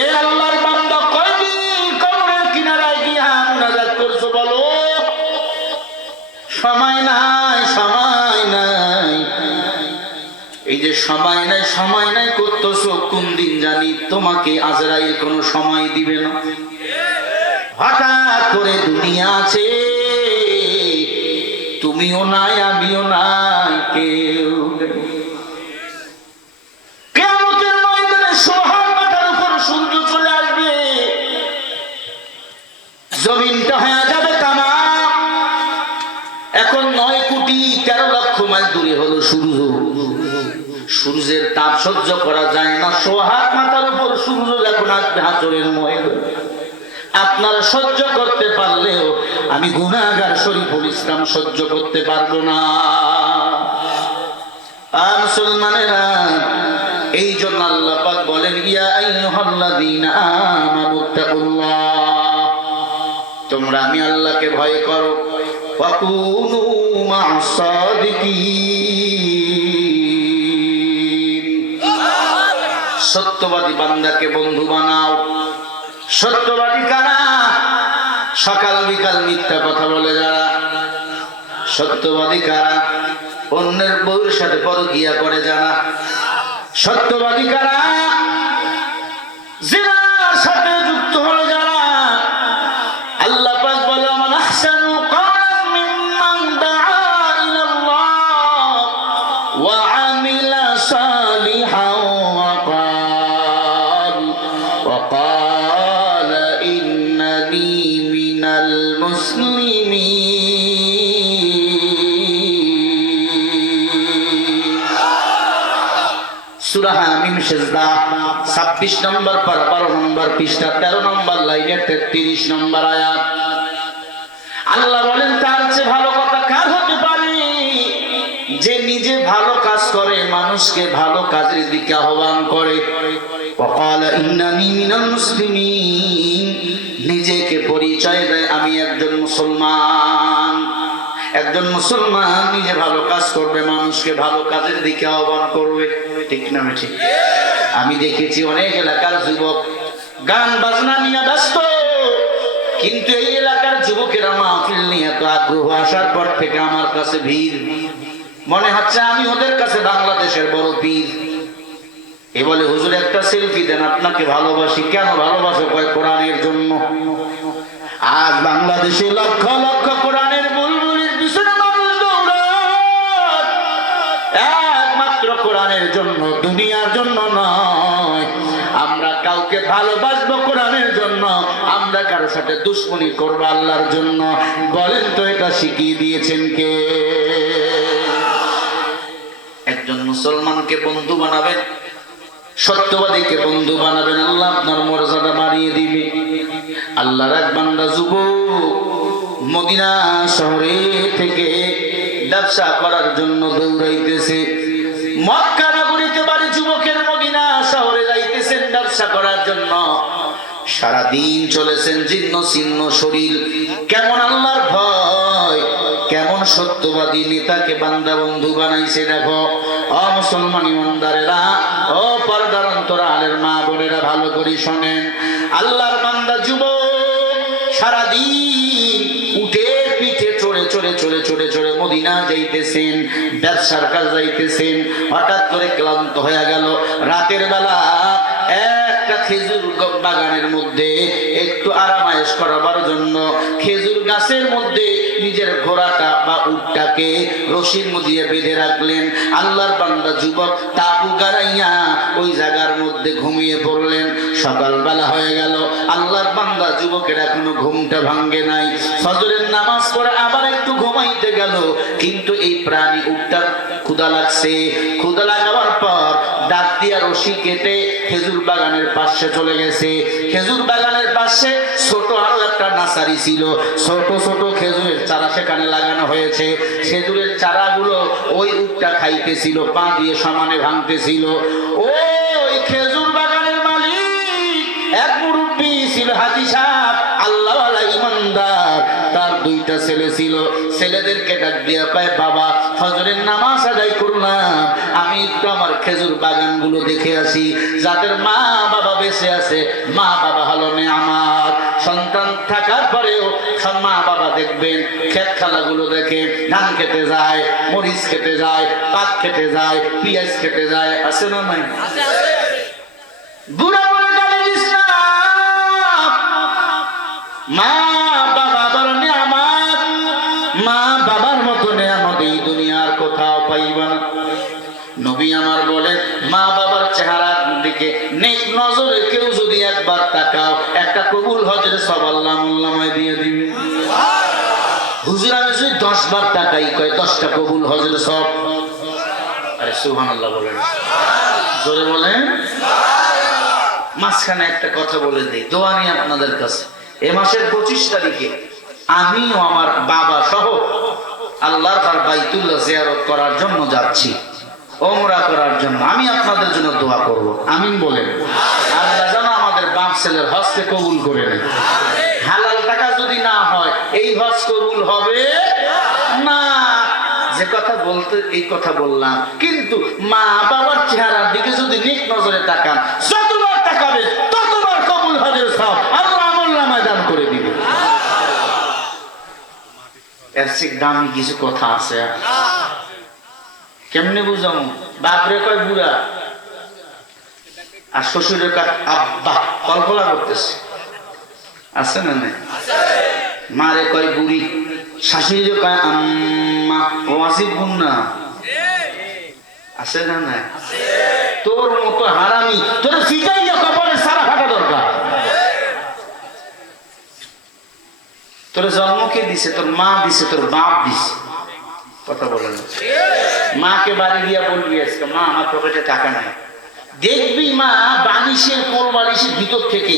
এ আল্লাহর বান্দা, কয়দিন কবরের কিনারায় গিয়া মুনাজাত করছো? বলো। সময় নাই, সময় নাই। এই যে সময় নাই, সময় নাই করতেছো, কোন দিন জানি তোমাকে আজরাইল কোনো সময় দিবে না। হঠাৎ করে দুনিয়া আছে, তুমিও নাই, আমিও নাই, কেউ। কিয়ামতের ময়দানে সোহাগ মাথার উপর সূর্য চলে আসবে, জমিনটা হয়ে যাবে তামা। এখন 9,13,00,000 মাইল দূরে হলো সূর্য। সূর্যের তাপ সহ্য করা যায় না। সোহাগ মাথার উপর সূর্য যখন আসবে হাজরের ময়দানে, আপনারা সহ্য করতে পারলেও আমি গুনাহগার শরীফুল ইসলাম সহ্য করতে পারবো না। আর মুসলমানেরা, এই জন্য আল্লাহ পাক বলেন, ইয়া আইয়ুহাল্লাযীনা আমানু তাকুল্লাহ, তোমরা আমি আল্লাহকে ভয় করো। ওয়া কুনু মা'আস সাদিকিন, সত্যবাদী বান্দাকে বন্ধু বানাও। সত্যবাদী কারা? সকাল বিকাল মিথ্যা কথা বলে যারা। সত্যবাদী কারা? অন্যের বউর সাথে পরকিয়া করে যারা। সত্যবাদী কারা? জিনার সাথে যুক্ত হলো যারা। আল্লাহ পাক বলে মান আহসানু কওলাম মিম্মান দাআ ইলাল্লাহ ওয়া আমিলা সালিহান ওয়া ক্বালা ইন্নানি মিনাল মুসলিমিন। সূরা হামিম সিজদা 26 নম্বর পারা 12 নম্বর পৃষ্ঠা 13 নম্বর লাইনের 33 নম্বর আয়াত। আল্লাহ বলেন তার চেয়ে ভালো কথা কার হতে পারে যে নিজে ভালো কাজ করে, মানুষকে ভালো কাজের দিকে আহ্বান করে। ওয়াকালা ইন্নানি মিনাল মুসলিমিন, নিজেকে পরিচয় দেয় আমি একজন মুসলমান। একজন মুসলমান নিজে ভালো কাজ করবে, মানুষকে ভালো কাজের দিকে আহ্বান করবে। ঠিক না ঠিক? আমি দেখেছি অনেক এলাকার যুবক গান বাজনা নিয়ে ব্যস্ত, কিন্তু এই এলাকার যুবকেরা মাহফিল নিয়ে এত আগ্রহ আসার পর থেকে আমার কাছে ভিড়, মনে হচ্ছে আমি ওদের কাছে বাংলাদেশের বড় পীর। এ বলে হুজুর একটা সেলফি দেন, আপনাকে ভালোবাসি। কেন ভালোবাসো? কয় কোরআনের জন্য। আজ বাংলাদেশে লক্ষ লক্ষ কোরআনের বুলবুলির পিছনে মানুষ দৌড়ায়, একমাত্র কোরআনের জন্য, দুনিয়ার জন্য নয়। আমরা কাউকে ভালোবাসবো কোরআনের জন্য, আমরা কারোর সাথে দুশ্মনী করবো আল্লাহর জন্য। বলেন তো এটা শিখিয়ে দিয়েছেন কে? একজন মুসলমানকে বন্ধু বানাবেন, সত্যবাদীকে বন্ধু বানাবেন, আল্লাহ আপনার মর্যাদা বাড়িয়ে দিবে। আল্লাহর এক বান্দা যুবক মদিনা শহরে থেকে ব্যবসা করার জন্য দৌড়াইতেছে। মক্কা নগরীতে বাড়ি যুবকের, মদিনা শহরে যাইতেছেন ব্যবসা করার জন্য। সারাদিন চলেছেন জীর্ণ শীর্ণ শরীর। কেমন আল্লাহর ভয়, কেমন সত্যবাদী নেতাকে বান্দা বন্ধু বানাইছে দেখো। ও মুসলমান ইমানদারেরা, ও পর্দার অন্তরালের মা বোনেরা, ভালো করে শোনেন। আল্লাহর বান্দা যুবক সারাদিন উটের পিঠে চড়ে চড়ে চড়ে চড়ে চড়ে মদিনা যাইতেছেন, ব্যবসার কাজ যাইতেছেন। হঠাৎ করে ক্লান্ত হয়ে গেল। রাতের বেলা একটা খেজুর বাগানের মধ্যে একটু আরামায়েশ করাবার জন্য খেজুর গাছের মধ্যে নিজের ঘোড়াটা বা উটটাকে রশির মধ্যে বেঁধে রাখলেন। আল্লাহর বান্দা যুবক তাবু গাড়াইয়া ওই জায়গার মধ্যে ঘুমিয়ে পড়লেন। সকালবেলা হয়ে গেল, আল্লাহর বান্দা যুবকের এখনো ঘুমটা ভাঙ্গে নাই। ফজরের নামাজ পড়ে আবার একটু ঘুমাইতে গেল, কিন্তু এই প্রাণী উটটার ক্ষুধা লাগছে। ক্ষুধা লাগাবার পর দাঁত দিয়া রশি কেটে খেজুর বাগানের পাশে চলে গেছে। খেজুর বাগানের পাশে ছোট আরো একটা নার্সারি ছিল, ছোট ছোট খেজুরের চারা সেখানে লাগানো হয়েছে। খেজুরের চারাগুলো ওই উটটা খাইতেছিল, পা দিয়ে সমানে ভাঙতেছিল। ওই খেজুর বাগানের মালিক এক মুরব্বী ছিল, হাজি সাহেব, আল্লাহওয়ালা ইমানদার। তার দুইটা ছেলে ছিল। ছেলেদেরকে ডাক দিয়া কয়, বাবা ফজরের নামাজ আদায় করলাম, আমি একটু আমার খেজুর বাগানগুলো দেখে আসি। যাদের মা বাবা বেঁচে আছে, মা বাবা হলো নেয়ামত। সন্তান থাকার পরেও সব মা বাবা দেখবেন ক্ষেত খালাগুলো দেখে ধান খেতে যায়, মরিচ খেতে যায়, পাট খেতে যায়, পেঁয়াজ খেতে যায়। আছে না নাই? বুড়া বুড়া গালি দিস না। মা বাবা বড় নেয়ামত, মা বাবার মতো নেয়ামত এই দুনিয়ার কোথাও পাইবা না। নবী আমার বলেন, মা বাবার চেহারার দিকে নেক নজরে কেউ যদি একবার তাকাও, একটা কবুল হজের সব আল্লাহ মোল্লামায় দিয়ে দিবে। হুজুর আমি যদি 10 বার তাকাই, কয় 10টা কবুল হজের সব। আরে সুবহানাল্লাহ বলেন, জোরে বলেন। মাঝখানে একটা কথা বলে দিই, দোয়া নিয়ে আপনাদের কাছে। এ মাসের 25 তারিখে আমি ও আমার বাবা সহ আল্লাহর ঘর বাইতুল্লাহ জিয়ারত করার জন্য যাচ্ছি, ওমরা করার জন্য। আমি আপনাদের জন্য দোয়া করব, আমিন বলেন। আল্লাহ যেন আমাদের বাপ ছেলের হজকে কবুল করে নেন। হালাল টাকা যদি না হয় এই হজ কবুল হবে না। যে কথা বলতে এই কথা বললাম, কিন্তু মা বাবার চেহারার দিকে যদি নেক নজরে তাকান, যতবার তাকাবে ততবার কবুল হজের সব এর চেয়ে দামি কিছু কথা আছে? কেমনে বুঝাম? বাপরে কয় বুড়া, আর শ্বশুরের কয় আব্বা, কল্পনা করতেছে। আছে না নাই? মারে কয় বুড়ি, শাশুড়ি কয় আম্মা। ও আসিফ গুণ না? আছে না নাই? তোর মতো হারামি তোর ফিটাইয়া কপালে সারা ফাটা দরকার। তোর জন্ম কে দিছে? তোর মা দিছে, তোর বাপ দিছে। কথা বলে না। মাকে বাড়ি গিয়া বলবি আজকে, মা আমার পকেটে টাকা নাই। দেখবি মা বালিশের কোল বালিশের ভিতর থেকে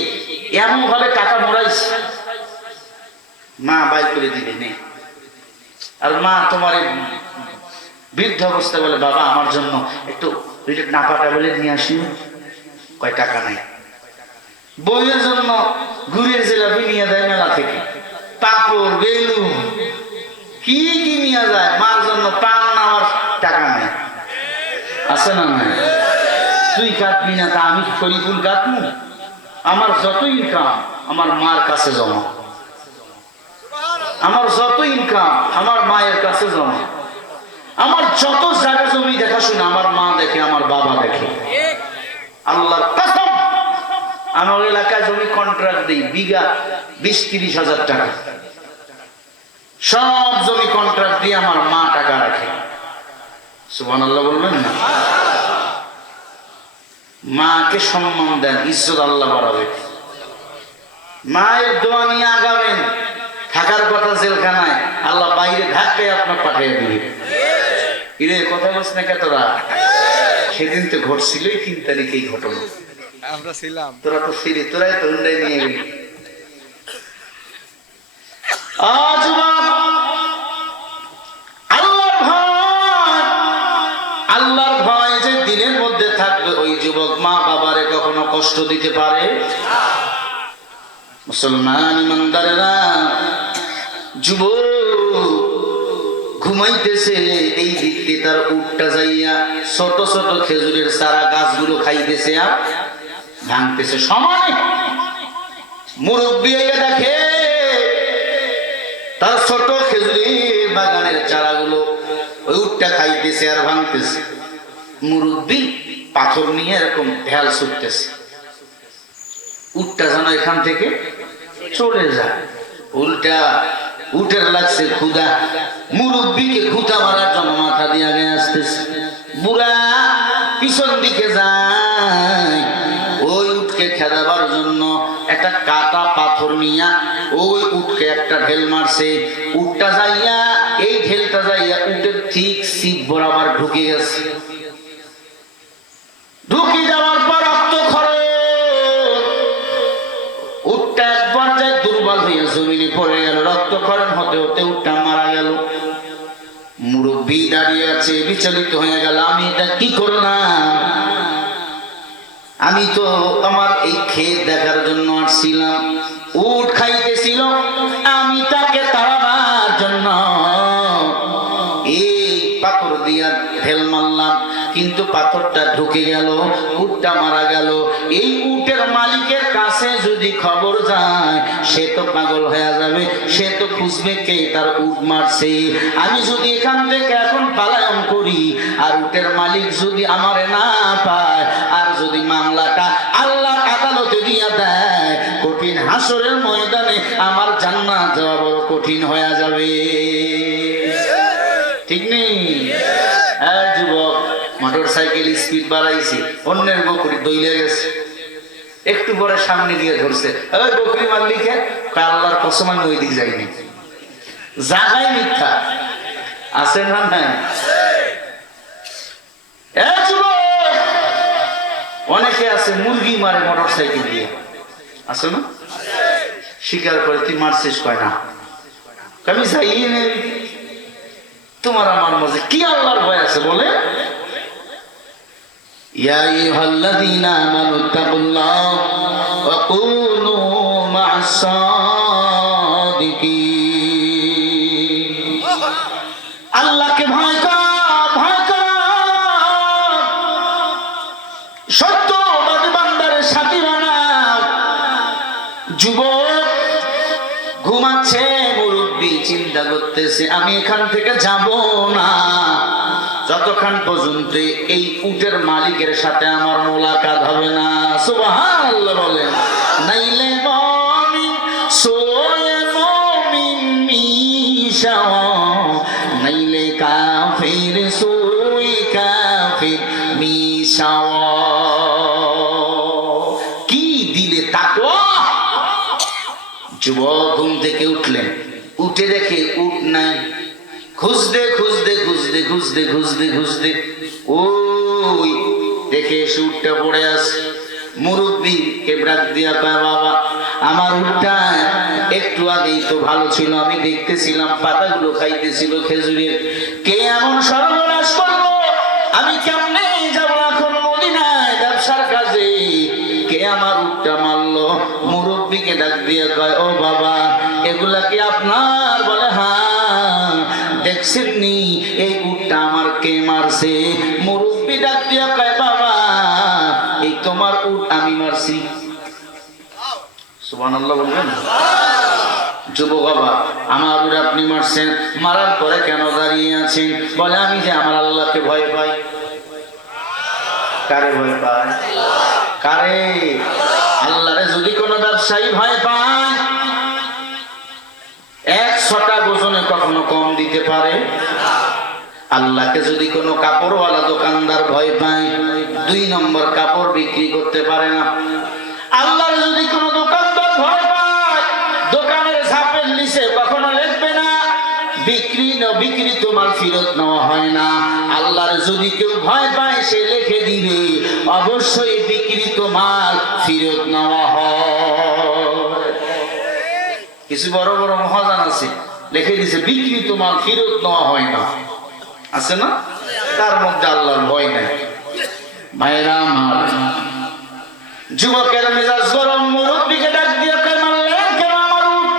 এমন ভাবে টাকা মোড়াইছে, মা বাইর করে দিবে নে। আর মা তোমার বৃদ্ধ অবস্থা বলে, বাবা আমার জন্য একটু নাপাটা বলে নিয়ে আসি, কয় টাকা নাই। বইয়ের জন্য গুড়ের জিলাপি নিয়ে দেয় মেলা থেকে, পাপড় বেলুন কি কি নিয়ে যায়, মার জন্য পান নেওয়ার টাকা নাই। আছে না নাই? তুই কাটবি না তা আমি শরীফুল কাটবো? আমার যত ইনকাম আমার মার কাছে জমা, আমার যত ইনকাম আমার মায়ের কাছে জমা, আমার যত জায়গা জমি দেখাশোনা আমার মা দেখে, আমার বাবা দেখে। আল্লাহর কসম, আমার এলাকায় জমি কন্ট্রাক্ট দিই বিঘা 20-30 হাজার টাকা, সব জমি কন্ট্রাক্ট দিয়ে আমার মা টাকা রাখে। সুবহানাল্লাহ বলবেন না? মাকে সম্মান দেন, ইজ্জত আল্লাহ বাড়াবে। মায়ের দোয়া নিয়ে আগাবেন। থাকার কথা জেলখানায়, আল্লাহ বাইরে ধাক্কায় আপনার পাঠিয়ে দিবে। ইরে কথা বলছ না তোরা? সেদিন তো ঘটছিল 3 তারিখে ঘটনা, আমরা ছিলাম। তোরা তো ছিলি, তোরাই তো হুন্ডাই নিয়ে গেলি। আল্লাহর ভয় যে দিনের মধ্যে থাকবে, ওই যুবক মা বাবারে কখনো কষ্ট দিতে পারে? মুসলমান ইমানদারেরা, যুবক ঘুমাইতেছে, এই দিকে তার উটটা যাইয়া ছোট ছোট খেজুরের সারা গাছগুলো খাইতেছে আর ভাঙতেছে সমানে। মুরব্বি দেখে তার ছোট খেজুরের বাগানের চারাগুলো ওই উটটা খাইতেছে আর ভাঙতেছে। মুরব্বি পাথর নিয়ে এরকম ঢেল ছুটতেছে, উটটা যেন এখান থেকে চলে যায়। উল্টা উটের লাগছে ক্ষুধা, মুরব্বিকে ক্ষুধা মারার জন্য মাথা দিয়ে আগে আসতেছে। বুড়া পিছন দিকে যায়, ওই উটকে খেদাবার জন্য একটা কাটা পাথর নিয়া ওই উটকে একটা ঢেল মারছে। উটটা যাইয়া, এই ঢেলটা যাইয়া উটের ঠিক সিপ বরাবর ঢুকে গেছে। ঢুকে যাওয়ার পর রক্ত খরচ, উটটা এক পর্যায়ে দুর্বল হয়ে জমিনে পড়ে গেল। রক্তক্ষরণ হতে হতে উটটা মারা গেল। মুরব্বি দাঁড়িয়ে আছে, বিচলিত হয়ে গেল, আমি এটা কি করলাম? আমি তো আমার এই ক্ষেত দেখার জন্য আসছিলাম, উট খাইতেছিল, আমি তাকে তাড়াবার জন্য এই পাথর দিয়া ঢেল মারলাম, কিন্তু পাথরটা ঢুকে গেল, উটটা মারা গেল। এই উটের মালিকের কাছে যদি খবর যায়, সে তো পাগল হয়ে যাবে, সে তো খুঁজবে কে তার উট মারছে। আমি যদি এখান থেকে এখন পালায়ন করি, আর উটের মালিক যদি আমারে না পায়, আর যদি মামলাটা আল্লাহ আদালতে দিয়া দেয়, কঠিন হাসরের ময়দানে আমার জান্নাত যাওয়া বড় কঠিন হয়ে যাবে। ঠিক নেই? যুবক মোটর সাইকেল স্পিড বাড়াইছে, অন্যের বকরি দইলে গেছে, একটু পরে সামনে গিয়ে ধরছে, ওই বকরি মারলি কে? আল্লাহর কসম আমি ওই দিক যাইনি। জাগাই মিথ্যা। আছে না নাই? অনেকে আছে মুরগি মারে মোটর সাইকেল দিয়ে, আছে না? স্বীকার করে, তুই মারছিস? কয় না, আমি যাই নেই। তোমার আমার মাঝে কি আল্লাহর ভয় আছে বলে? ইয়া আইয়ুহাল্লাযীনা আমানুত্তাকুল্লাহ ওয়া কুনু মা'আস সাদিকিন। আল্লাহকে ভয় কর, ভয় কর, সত্যবাদী বান্দার সাথী বানাও। যুবক ঘুমাচ্ছে, মুরব্বি মুরব্বী চিন্তা করতেছে আমি এখান থেকে যাব না যতক্ষণ পর্যন্ত এই উটের মালিকের সাথে আমার মোলাকাত হবে না। সুবহানাল্লাহ বলেন। নাইলে মুমিন সোয়ে মুমিন মিশাও, নাইলে কাফির সোয়ে কাফির মিশাও। কি দিলে তাকওয়া। যুবক ঘুম থেকে উঠলেন, উঠে দেখে উট নাই। খুঁজতে খুঁজতে খুঁজতে খুঁজতে খুঁজতে খুঁজতে ওই দেখে এসে উটটা পড়ে আসে। মুরব্বী কে ব্রাক দিয়া কয় বাবা আমার উটটা একটু আগেই তো ভালো ছিল, আমি দেখতেছিলাম পাতাগুলো খাইতেছিল খেজুরের। কে এমন সর্বনাশ করলো, আমি কেমনে যাবো এখন মদিনায় ব্যবসার কাজে, কে আমার উটটা মারলো। মুরব্বীকে ডাক দিয়ে কয় ও বাবা এগুলা কি আপনার? বলে হ্যাঁ। দেখছেননি এই উটটা আমার কে মারছে? মুরব্বী ডাক দিয়ে কয় বাবা এই তোমার উট আমি মারছি। সুবহানাল্লাহ বলবেন। যুবক বাবা আমার উট আপনি মারছেন, মারার পরে কেন দাঁড়িয়ে আছেন? বলে আমি যে আমার আল্লাহকে ভয় পাই। কারে ভয় পায়? কারে? আল্লাহরে যদি কোনো ব্যবসায়ী ভয় পায় 100টা ওজনে কখনো কম দিতে পারে। আল্লাহকে যদি কোনো কাপড়ওয়ালা দোকানদার ভয় পায় 2 নম্বর কাপড় বিক্রি করতে পারে না। আল্লাহর যদি কোনো দোকানদার ভয় পায় দোকানের ঝাপের নিচে কখনো লিখবে না বিক্রিত মাল ফেরত নেওয়া হয় না। আল্লাহর যদি কেউ ভয় পায় সে লিখে দিবে অবশ্যই বিক্রিত মাল ফেরত নেওয়া হয়। কিছু বড় বড় মহাজন আছে লিখে দিছে বিক্রিত মাল ফেরত নেওয়া হয় না, আছে না? তার মধ্যে আল্লাহর ভয় নাই। ভাইরা আমার, যুবকের মেজাজ গরম। মুরব্বীকে ডাক দিয়ে কয় মারলেন কেন আমার উট?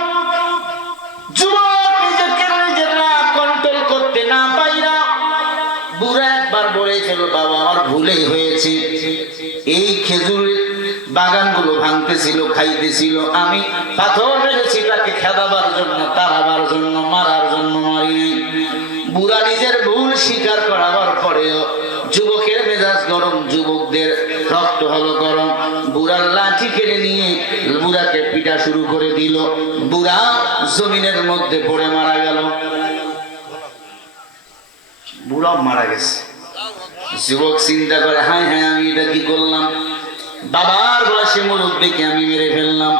যুবক নিজেকে নিজেরা কন্ট্রোল করতে না পাইরা বুড়া একবার বলে ফেলো বাবা আমার ভুলেই হয়েছে, এই খেজুরের বাগানগুলো ভাঙতেছিল খাইতেছিল, আমি পাথর মেরেছি তাকে খেদাবার জন্য, তাড়াবার জন্য, মারার জন্য মারিনি। বুড়া নিজের ভুল স্বীকার করাবার পরেও যুবকের মেজাজ গরম, যুবকদের রক্ত হলো গরম। বুড়ার লাঠি কেড়ে নিয়ে বুড়াকে পিটা শুরু করে দিল। বুড়া জমিনের মধ্যে পড়ে মারা গেল। বুড়া মারা গেছে। যুবক চিন্তা করে হায় হায় আমি এটা কি করলাম, বাবার বয়সে মুরব্বীকে আমি মেরে ফেললাম।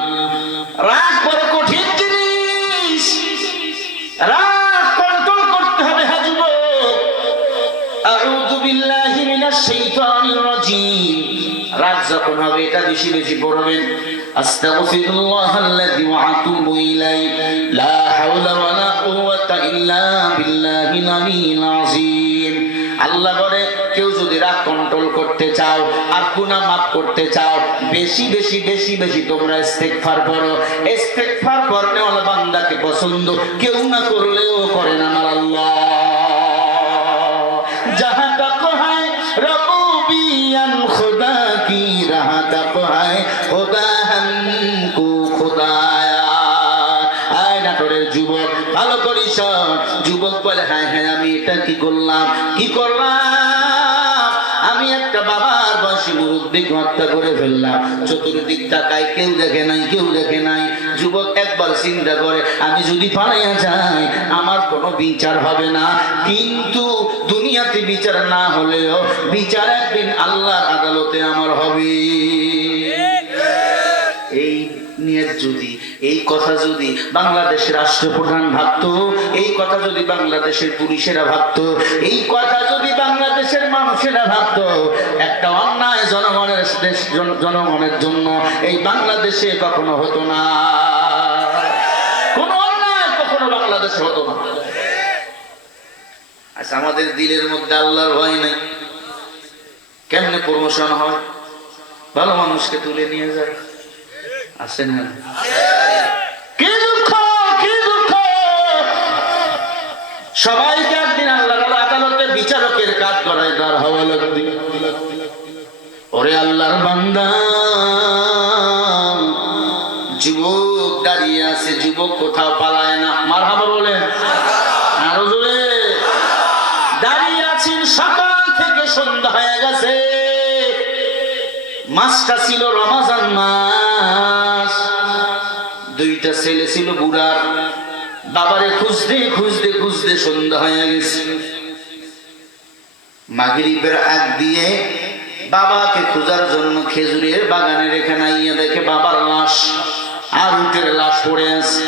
রাগ বড় কঠিন জিনিস, রাগ কন্ট্রোল করতে হবে। হ্যাঁ যুবক, আউযু বিল্লাহি মিনাশ শাইতানির রাজীম। রাগ যখন হবে এটা বেশি বেশি পড়বেন। আস্তাগফিরুল্লাহাল্লাযী ওয়া আতুবু ইলাইহি লা হাওলা ওয়ালা কুওয়াতা ইল্লা বিল্লাহিল আলিয়্যিল আযীম। আল্লাহ বলে কেউ যদি রাগ কন্ট্রোল করতে চাও আর গুনাহ মাফ করতে চাও বেশি বেশি বেশি বেশি তোমরা ইস্তেগফার করো। ইস্তেগফার করলে ওয়ালা বান্দাকে পছন্দ, কেউ না করলেও করেন আমার আল্লাহ। जहाँ तक है रबूबियत खुदा की, रहाँ तक है खुदा हमको खुदाया। आय ना करे যুবক ভালো করিস। যুবক বলে হ্যাঁ হ্যাঁ আমি এটা কি করলাম, কি করলাম? আমি একটা বাবার বয়সী মুরব্বীকে হত্যা করে ফেললাম। চতুর্দিক তাকায় কেউ দেখে নাই, কেউ দেখে নাই। যুবক একবার চিন্তা করে আমি যদি পালাইয়া যাই আমার কোনো বিচার হবে না, কিন্তু দুনিয়াতে বিচার না হলেও বিচার একদিন আল্লাহর আদালতে আমার হবে। এই নিয়ে যদি এই কথা যদি বাংলাদেশের রাষ্ট্রপ্রধান ভাবতো, এই কথা যদি বাংলাদেশের পুলিশেরা ভাবতো, এই কথা যদি বাংলাদেশের মানুষেরা ভাবতো, একটা অন্যায় জনগণের জন্য এই বাংলাদেশে কখনো হতো না, কোন অন্যায় কখনো বাংলাদেশে হতো না। আচ্ছা আমাদের দিলের মধ্যে আল্লাহর ভয় নাই, কেমনে প্রমোশন হয়? ভালো মানুষকে তুলে নিয়ে যায়, আছে না? কি দুঃখ, কি দুঃখ! সবাইকে একদিন আল্লাহর আদালতে বিচারকের কাজ করায় তার হওয়া লাগবে। ওরে আল্লাহর বান্দা, যুবক দাঁড়িয়ে আছে, যুবক কোথাও পালায় না। মারহাবা একদিন সকাল থেকে সন্ধ্যা হয়ে গেছে, মাসটা ছিল রমজান মাস। দুইটা ছেলে ছিল বুড়ার, বাবারে খুঁজতে খুঁজতে খুঁজতে সন্ধ্যা হয়ে গেছে। মাগরিবের আগ দিয়ে বাবাকে খোঁজার জন্য খেজুরের বাগানে রেখে নাইয়া দেখে বাবার লাশ আর উটের লাশ পড়ে আছে,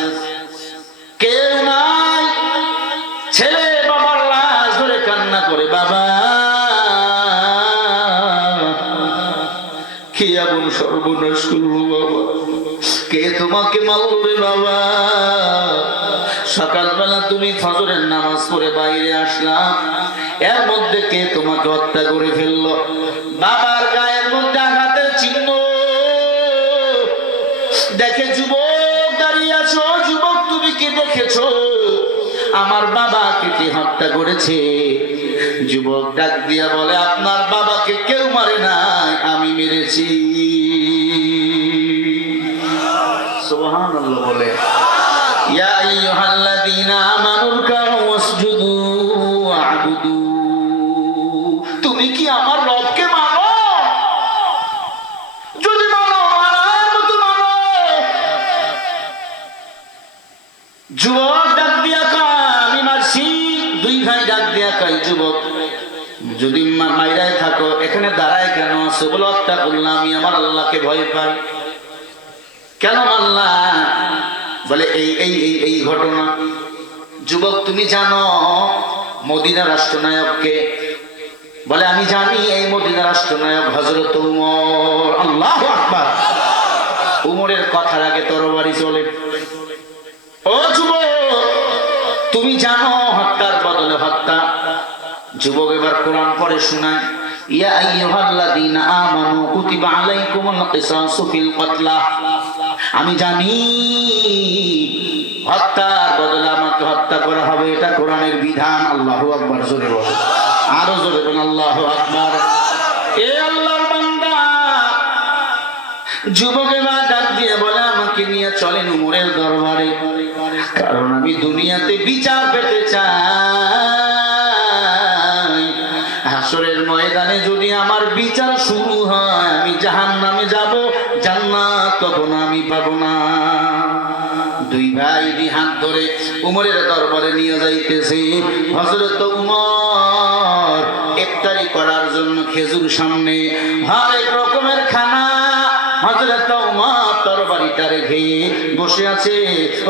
কেউ নাই। ছেলে বাবার লাশ ধরে কান্না করে, বাবা কে এমন সর্বনাশ করবো বাবা, কে তোমাকে মারবে বাবা? সকালবেলা তুমি ফজরের নামাজ পড়ে বাইরে আসলাম, এর মধ্যে কে তোমাকে হত্যা করে ফেললো? বাবার গায়ের মধ্যে আঘাতের চিহ্ন দেখে যুবক দাঁড়িয়ে আছো। যুবক, তুমি কি দেখেছো? আমার বাবাকে কে হত্যা করেছে? যুবক ডাক দিয়া বলে, আপনার বাবাকে কেউ মারে নাই, আমি মেরেছি। সুবহানাল্লাহ বলে। ইয়া আইয়ুহাল্লাযীনা আমানু রুকউ ওয়াসজুদু ওয়া'বুদু। তুমি কি আমার রবকে মানো? যদি মানো, মানার মতো মানো। যুবক ডাক দিয়া কয়, আমি মারছি। দুই ভাই ডাক দিয়া কয়, যুবক যদি মাইরায় থাকো এখানে দাঁড়ায় কেন আছো? বলো, হত্যা করলাম, আমি আমার আল্লাহকে ভয় পাই। কেন মারলা? বলে এই এই এই এই ঘটনা। যুবক, তুমি জানো মদিনা রাষ্ট্রনায়ককে? বলে, আমি জানি এই মদিনা রাষ্ট্রনায়ক হযরত উমর। আল্লাহু আকবার। উমরের কথার আগে তরবারি চলে। ও যুবক, তুমি জানো হত্যার বদলে হত্যা? যুবক এবার কোরআন পড়ে শোনায়, ইয়া আইয়ুহাল্লাযীনা আমানু কুতিবা আলাইকুমুল কিসাসু ফিল কতলা। আমি জানি হত্যার বদলে আমাকে হত্যা করা হবে, এটা কোরআনের বিধান। আল্লাহু আকবার। জোরে বলো, আরো জোরে বলো, আল্লাহু আকবার। এ আল্লাহর বান্দা, যুবকে বা ডাক দিয়ে বলে, আমাকে নিয়ে চলেন উমরের দরবারে, কারণ আমি দুনিয়াতে বিচার পেতে চাই। হাসরের ময়দানে যদি আমার বিচার শুরু হয়, আমি জাহান্নামে যাব, জান্নাত কখনো আমি পাবো না। দুই ভাই হাত ধরে উমরের দরবারে নিয়ে যাইতেছে। হযরত উমর ইফতারি করার জন্য খেজুর সামনে, হরেক রকমের খানা। হযরত উমর তরবারিটা রেখে বসে আছে।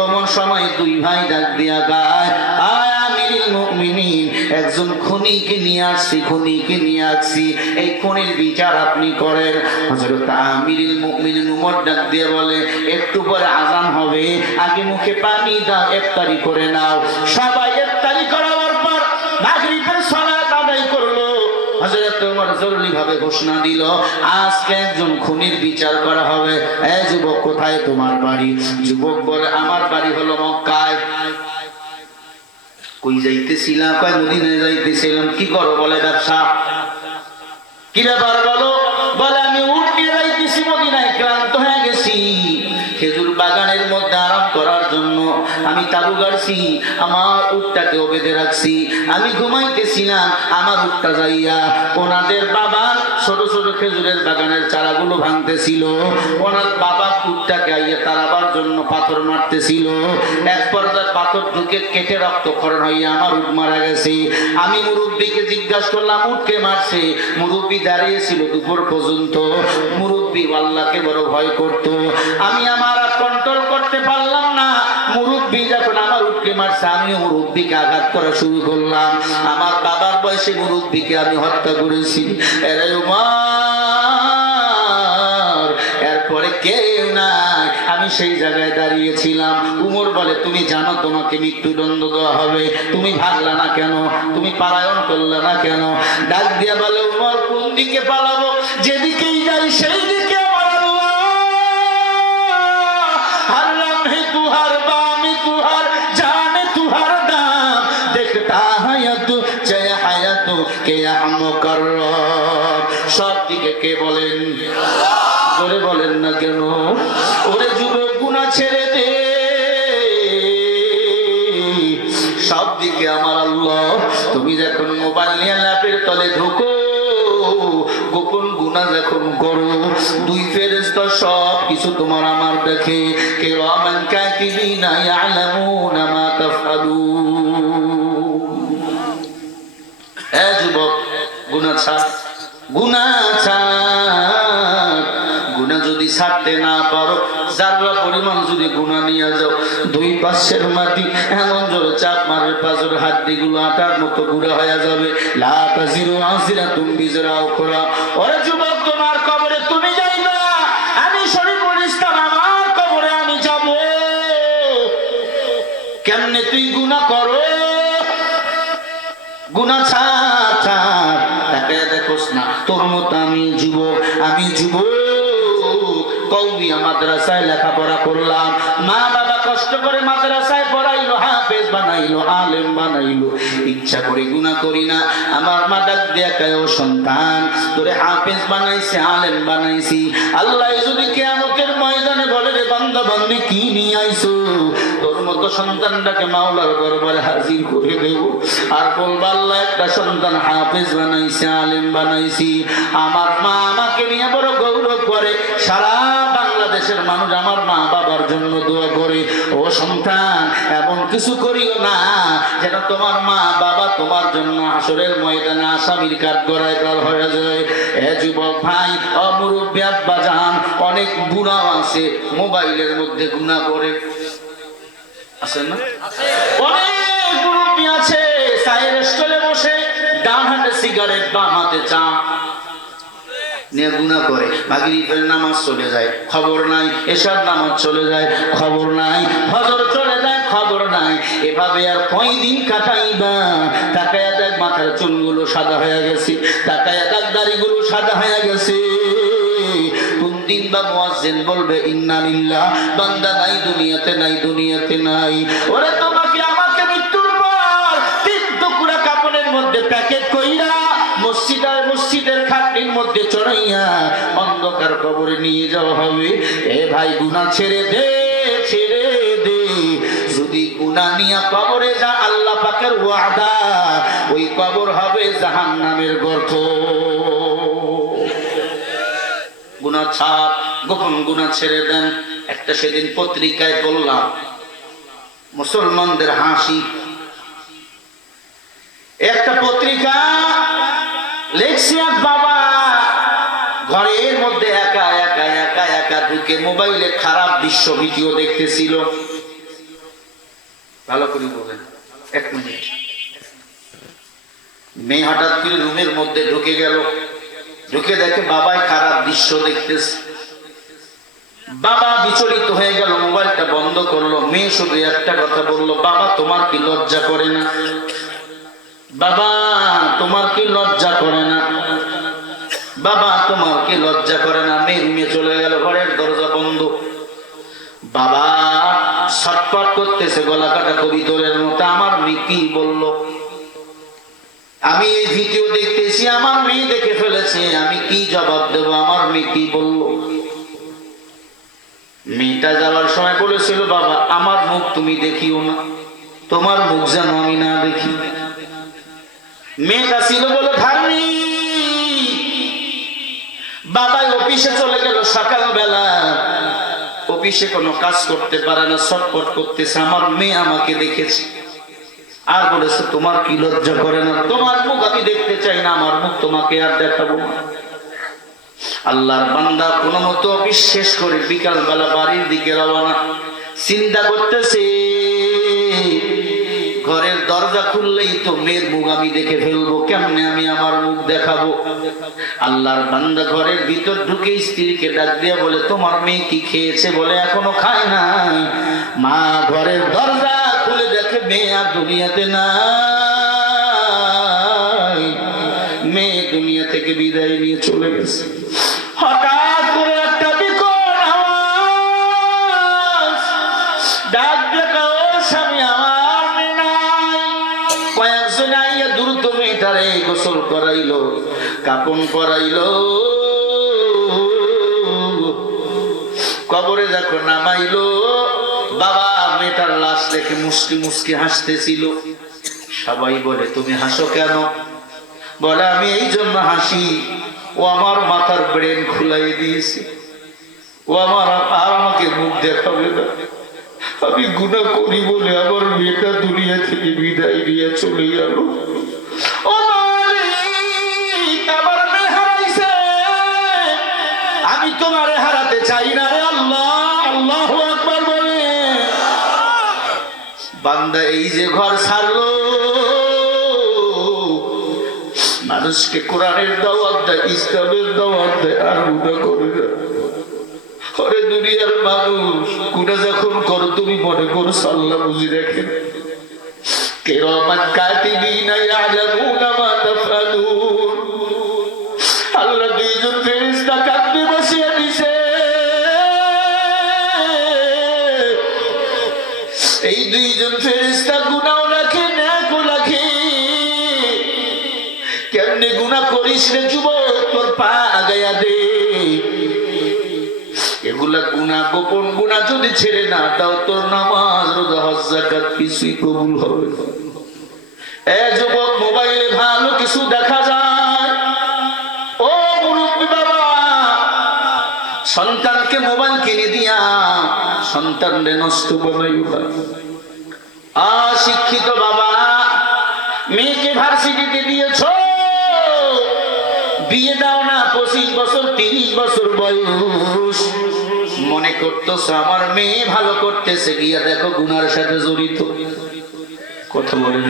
এমন সময় দুই ভাই ডাক দিয়া গায়, আয় আমিরুল মুমিনিন, একজন খুনিকে নিয়ে আসছি, খুনিকে নিয়ে আসছি, এই খুনির বিচার আপনি করেন। হযরত আমিরুল মুমিনিন উমর ডাক দিয়ে বলে, একটু পরে আযান হবে, আগে মুখে পানি দাও, ইফতারি করে নাও। সবাই ইফতারি করার পর মাগরিবের সালাত আদায় করলো। হযরত ওমর জরুরি ভাবে ঘোষণা দিল, আজকে একজন খুনির বিচার করা হবে। এই যুবক, কোথায় তোমার বাড়ি? যুবক বলে, আমার বাড়ি হলো মক্কায়। কই যাইতেছিলাম? কয় মদিনায় যাইতেছিলাম। কি করো? বলে, ব্যবসা। কি ব্যাপার বলো? বলে, আমি উট নিয়ে যাইতেছি মদিনায়, ক্লান্ত হয়ে গেছি। খেজুর বাগানের মধ্যে আরাম করার জন্য আমি তাবু গাড়ছি, আমার উটটাকেও বেঁধে রাখছি। আমি ঘুমাইতেছিলাম, আমার উটটা যাইয়া ওনাদের বাবা ছোট ছোট খেজুরের বাগানের চারাগুলো ভাঙতেছিল। ওনার বাবা উটটাকে আইয়া তাড়াবার জন্য পাথর মারতেছিল। এক পর্যায়ে পাথর ঢুকে কেটে রক্তক্ষরণ হইয়া আমার উট মারা গেছে। আমি মুরব্বীকে জিজ্ঞাসা করলাম, উটকে মারছে? মুরব্বী দাঁড়িয়েছিল দুপুর পর্যন্ত। মুরব্বী আল্লাহকে বড় ভয় করত। আমি আমার কন্ট্রোল করতে পারলাম না। মুরব্বী যখন আমার উটকে মারছে, আমিও মুরব্বীকে আঘাত করা শুরু করলাম। আমার বাবার বয়সে মুরব্বীকে আমি হত্যা করেছি। এরে উমর, এরপরে কেউ নাই, আমি সেই জায়গায় দাঁড়িয়েছিলাম। উমর বলে, তুমি জানো তোমাকে মৃত্যুদণ্ড দেওয়া হবে, তুমি ভাগলা না কেন? তুমি পালায়ন করলে না কেন? ডাক দিয়া বলে, উমর, কোন দিকে পালাবো? যেদিকেই যাই সেই দিকে আমার আল্লাহ। হারলাম হে তুহার বামি, তুহার জানে তুহার দাম, দেখতা হায়াত চায় হায়াত কে মুকাররম। সব দিকে কে বলেন? করে বলেন না কেন? ওরে যুবক, গুনাহ ছেড়ে দে, সব দিকে আমার আল্লাহ। তুমি যখন মোবাইল নিয়ে ল্যাপের তলে ঢুকো, গোপন গুনাহ যখন করো, দুই ফেরেশতা সব কিছু তোমার আমার দেখে। কিরামান কাতিবিনা ইয়ালামুনা মা তাফআলুন। যুবক, গুনাহ ছাড়, গুনাহ ছাড়। গুনাহ যদি ছাড়তে না পারো, যারা পরিমাণ যদি গুনাহ নিয়ে যাও, দুই পাশের মাটি এমন জোরে চাপ মারে, পাঁচের হাড্ডিগুলো আটার মতো গুঁড়া হয়ে যাবে। লা তাজিরু আযিরাতুম বিজরা উখরা। ওরে যুবক, তোমার কবরে তুমি যাইবা, আমি শরীফুল ইসলাম আমার কবরে আমি যাব। কেমনে তুই গুনাহ করো? গুনাহ ছাড়, ছাড়। তাকে দেখোস না তোর মতো আমি যুবক, আমি যুবক কওমিয়া মাদ্রাসায় লেখাপড়া করলাম, মা বাবা কষ্ট করে মাদ্রাসায় পড়াইলো, হাফেজ বানাইলো, আলেম বানাইলো। ইচ্ছা করে গুনাহ করি না। আমার মা ডাক দিয়া কয়, ও সন্তান, তোরে হাফেজ বানাইছে, আলেম বানাইছি। আল্লাহ যদি কিয়ামতের ময়দানে বলে, রে বান্দা বান্দি কি নিয়ে আইছো, তোর মতো সন্তানটাকে মাওলার দরবারে হাজির করে দেব। আর বলবো, আল্লাহ একটা সন্তান হাফেজ বানাইছে, আলেম বানাইছি। আমার মা আমাকে নিয়ে বড় গৌরব করে, সারা বাংলাদেশের মানুষ আমার মা বাবার জন্য দোয়া করে। ও সন্তান, এমন কিছু করিও না যেন তোমার মা বাবা তোমার জন্য হাসরের ময়দানে আসামির কাঠগড়ায় দল হয়ে যায়। যুবক ভাই, মুরব্বি আব্বা জান, অনেক বুড়াও আছে মোবাইলের মধ্যে গুনাহ করে, আছে না? অনেক মুরব্বি আছে চায়ের স্টলে বসে ডান হাতে সিগারেট, বাম হাতে চা নিয়ে গুনাহ করে। মাগরিবের নামাজ চলে যায়, খবর নাই। এশার নামাজ চলে যায়, খবর নাই। ফজর চলে যায়, খবর নাই। এভাবে আর কয়দিন কাটাইবা? তাকায়া দেখ মাথার চুলগুলো সাদা হয়ে গেছে, তাকায়া দেখ দাড়িগুলো সাদা হয়ে গেছে। কোন দিন বা মুয়াজ্জিন বলবে, ইন্না লিল্লাহ, বান্দা নাই দুনিয়াতে, নাই দুনিয়াতে নাই। ওরে তোমাকে আমাকে মৃত্যুর পর 3 টুকরা কাপড়ের মধ্যে প্যাকেট কইরা মসজিদের খাটনির মধ্যে চড়াইয়া অন্ধকার কবরে নিয়ে যাওয়া হবে। এ ভাই, গুনাহ ছেড়ে দে, ছেড়ে দে। যদি গুনাহ নিয়ে কবরে যা, আল্লাহ পাকের ওয়াদা, ওই কবর হবে জাহান্নামের গর্ত। গুনাহ ছাড়, গোপন গুনাহ ছেড়ে দেন। একটা সেদিন পত্রিকায় বললাম, মুসলমানদের হাসি। একটা পত্রিকা লেখছে, এক বাবা ঘরের মধ্যে একা একা একা একা ঢুকে মোবাইলে খারাপ দৃশ্য ভিডিও দেখতেছিল। ভালো করে বলেন, 1 মিনিট। মেয়ে হঠাৎ করে রুমের মধ্যে ঢুকে গেল, ঢুকে দেখে বাবাই খারাপ দৃশ্য দেখতেছে। বাবা বিচলিত হয়ে গেল, মোবাইলটা বন্ধ করলো। মেয়ে শুধু একটা কথা বললো, বাবা তোমার কি লজ্জা করে না? বাবা তোমার কি লজ্জা করে না? বাবা তোমার কি লজ্জা করে না? মেয়ে রুমে চলে গেল, ঘরের দরজা বন্ধ। বাবা ছটফট করতেছে, গলা কাটা কবিতরের মতো। আমার মেয়ে কি বললো? আমি এই ভিডিও দেখতেছি, আমার মেয়ে দেখে ফেলেছে, আমি কি জবাব দেব? আমার মেয়ে কি বললো? মেয়েটা যাওয়ার সময় বলেছিল, বাবা আমার মুখ তুমি দেখিও না, তোমার মুখ যেন আমি না দেখি। মেয়েটা ছিল বলে ধার্মিক। বাবা অফিসে চলে গেল সকালবেলা, অফিসে কোনো কাজ করতে পারে না, ছটফট করতেছে। আমার মেয়ে আমাকে দেখেছে আর বলেছে, তোমার কি লজ্জা করে না? তোমার মুখ আমি দেখতে চাই না, আমার মুখ তোমাকে আর দেখাবো না। আল্লাহর বান্দা কোনো মতো অফিস শেষ করে বিকালবেলা বাড়ির দিকে রওনা। চিন্তা করতেছে, ঘরের দরজা খুললেই তো মেয়ের মুখ আমি দেখে ফেলবো, কেমনে আমি আমার মুখ দেখাবো? আল্লাহর বান্দা ঘরের ভিতর ঢুকে স্ত্রীকে ডাক দিয়ে বলে, তোমার মেয়ে কি খেয়েছে? বলে, এখনো খায় নাই। মা ঘরের দরজা খুলে দেখে মেয়ে আর দুনিয়াতে নাই, মেয়ে দুনিয়া থেকে বিদায় নিয়ে চলে গেছে। হঠাৎ করে একটা বিকট আওয়াজ, ডাক দেখা, ও স্বামী আমার মেয়ে নাই। কয়েকজন আইয়া দ্রুত মেয়েটারে গোসল করাইলো, কাপন করাইলো, কবরে দেখো নামাইলো। বাবা মেয়েটার লাশ দেখে মুস্কি মুস্কি হাসতেছিল। সবাই বলে, তুমি হাসো কেন? বলে আমি এই জন্য হাসি, ও আমার মাথার ব্রেন খুলাই দিয়েছে, ও আমার আর আমাকে মুখ দেখাবে না। আমি গুনাহ করি বলে আমার মেয়েটা দুনিয়া থেকে বিদায় নিয়ে চলে গেল। ও মালিক, আমার মেয়ে হারাইছে, আমি তোমারে হারাতে চাই না রে আল্লাহ। আল্লাহু আকবার বলে বান্দা এই যে ঘর ছাড়লো, মানুষকে কোরআনের দাওয়াত দেয়, ইসলামের দাওয়াত দেয়, আর গুনাহ করে না। আরে দুনিয়ার মানুষ, গুনাহ যখন করো তুমি মনে করো আল্লাহ বুঝি রাখেন। কিরামান কাতিবিনা ইয়ালামুনা মা তাফআলুন। আল্লাহ দুইজন ফেরেশতা কাঁদতে বসিয়ে দিছে। এই দুইজন ফেরেশতা গুনাহও রাখে, নেকও রাখে। কেমনে গুনাহ করিস রে যুবক, তোর পা আগায়া দে। এগুলা গুনাহ, গোপন গুনাহ যদি ছেড়ে না দাও, তোর নামাজ, রোজা, হজ, যাকাত কিছুই কবুল হবে না। এ যুবক, মোবাইলে ভালো কিছু দেখা যায়। ও মুরব্বী বাবা, সন্তানকে মোবাইল কিনে দিয়া সন্তানরে নষ্ট বানাইও না। অশিক্ষিত বাবা, মেয়েকে ভার্সিটিতে দিয়েছো, বিয়ে দাও না, 25 বছর 30 বছর বয়স, মনে করতেছ আমার মেয়ে ভালো করতেছে, গিয়া দেখো গুনার সাথে জড়িত। কথা বলেন,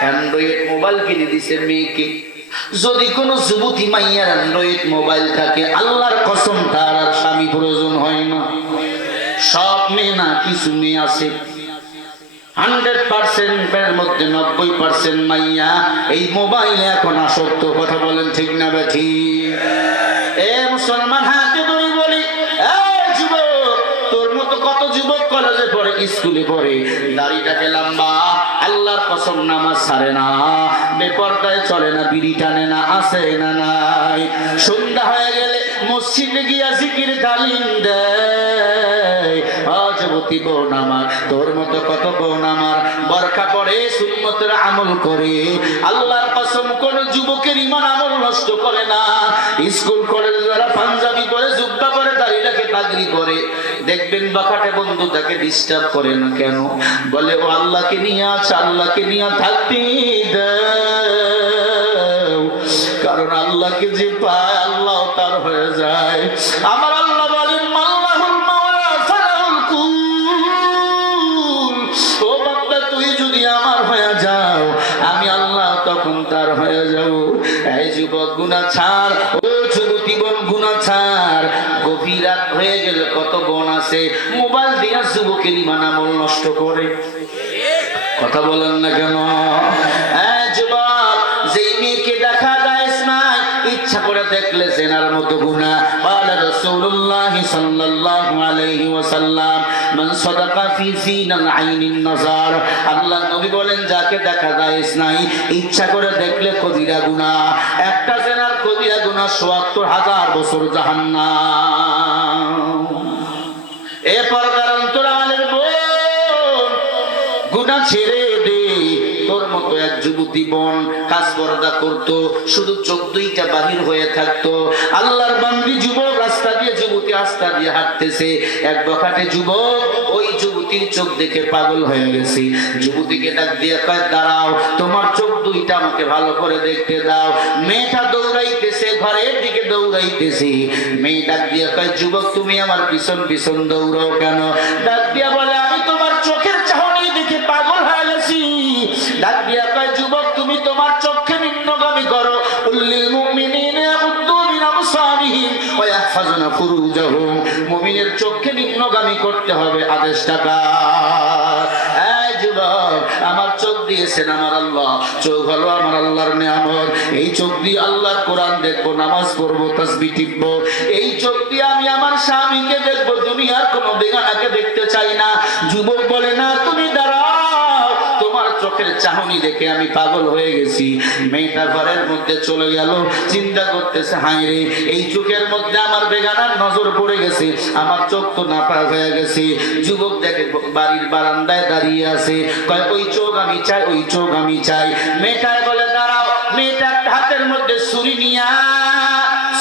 অ্যান্ড্রয়েড মোবাইল কিনে দিছে মেয়েকে। যদি কোনো যুবতী মাইয়ার অ্যান্ড্রয়েড মোবাইল থাকে, আল্লাহর কসম তার আর স্বামী প্রয়োজন হয় না। সব মেয়ে না, কিছু মেয়ে আছে 100% এর মধ্যে 90% মাইয়া এই মোবাইলে এখন আসক্ত। কথা বলেন ঠিক না বেঠি? এ মুসলমান, হাতে ধরে বলি, যুবক, তোর মতো কত যুবক কলেজে পড়ে, স্কুলে পড়ে, দাড়িটাকে লম্বা, আল্লাহর কসম নামাজ ছাড়ে না, বেপরদায় চলে না, বিড়ি টানে না, আছে না নাই? সন্ধ্যা হয়ে গেলে মসজিদে গিয়া জিকির তালিম দেয়। যুবতী বোন আমার, তোর মতো কত বোন আমার বরখা পরে সুন্নতের আমল করে, আল্লাহর কসম কোন যুবকের ঈমান আমল নষ্ট করে না। স্কুল কলেজ যারা পাঞ্জাবি পরে, জুব্বা পরে, দাড়ি রাখে, পাগড়ি পরে, দেখবেন বাকাটে বন্ধু তাকে ডিস্টার্ব করে না। কেন? বলে ও আল্লাহকে নিয়ে আছে, আল্লাহকে নিয়ে থাকতে দাও। কারণ আল্লাহকে যে পায়, আল্লাহ তার হয়ে যায়। আমার আল্লাহ বলেন, মাল্লাহুল মাওলা ফালাহুল কুল। ও বান্দা, তুই যদি আমার হয়ে যাও, আমি আল্লাহ তখন তার হয়ে যাও। এই যুবক, গুনাহ ছাড়। ও যুবতী বোন, গুনাহ ছাড়। গভীর রাত হয়ে গেলে কত বোন আছে মোবাইল দিয়া যুবকের ঈমান আমল নষ্ট করে। কথা বলেন না কেন? যুবক, যেই মেয়েকে দেখা যায় নাই, ইচ্ছা করে দেখলে জেনার মতো গুনাহ। ক্বালা রাসূলুল্লাহ সাল্লাল্লাহু আলাইহি ওয়াসাল্লাম, মান সাদাকা ফি জিনাল আইনিন নাযার। আল্লাহ নবী বলেন, যাকে দেখা যায় নাই, ইচ্ছা করে দেখলে কবিরা গুনাহ। একটা জেনার কবিরা গুনাহ ৭৪,০০০ বছর জাহান্নাম। এ পর্দার অন্তরালের বোন, গুনাহ ছেড়ে দে। তোর মতো এক যুবতী বোন কাজ পর্দা করতো, শুধু চোখ দুইটা বাহির হয়ে থাকতো। আল্লাহর বান্দি যুবক, রাস্তা দিয়ে যুবতী রাস্তা দিয়ে হাঁটতেছে, এক বখাটে যুবক ওই যুবতীর চোখ দেখে পাগল হয়ে গেছে। যুবতীকে ডাক দিয়ে কয়, দাঁড়াও, তোমার চোখ দুইটা আমাকে ভালো করে দেখতে দাও। মেয়েটা দৌড়াইতেছে, ঘরের দিকে দৌড়াইতেছে। মেয়ে ডাক দিয়ে কয়, যুবক, তুমি আমার পিছন পিছন দৌড়াও কেন? ডাক দিয়া বলে, আমি তোমার চোখের চাহনি দেখে পাগল হয়ে গেছি। ডাক দিয়া কয়, যুবক, তুমি তোমার চোখে নিম্নগামী করো। কুল্লিল মুমিনিনা ইয়াগুদ্দু মিন আবসারিহিম ওয়া ইয়াহফাযুনা ফুরুজাহুম। মুমিনের চোখে নিম্নগামী করতে হবে, আদেশটা কার? এই যুবক, আমার চোখ দিয়েছেন আমার আল্লাহ। চোখ হলো আমার আল্লাহর নিয়ামত। এই চোখ দিয়ে আল্লাহর কোরআন দেখবো, নামাজ পড়বো, তাসবিহ টিপবো। এই চোখ দিয়ে আমি আমার স্বামীকে দেখবো, দুনিয়ার কোনো বেগানাকে দেখতে চাই না। যুবক বলে, না, তুমি দাঁড়াও, তোমার চোখের চাহনি দেখে আমি পাগল হয়ে গেছি। মেয়েটা ঘরের মধ্যে চলে গেল, চিন্তা করতেছে, হায় রে, এই চোখের মধ্যে আমার বেগানার নজর পড়ে গেছে, আমার চোখ তো নাপাক হয়ে গেছে। যুবক দেখে বাড়ির বারান্দায় দাঁড়িয়ে আছে, কয়, ওই চোখ আমি চাই, ওই চোখ আমি চাই। মেয়েটায় বলে, দাঁড়াও, মেয়েটা একটা হাতের মধ্যে ছুরি নিয়া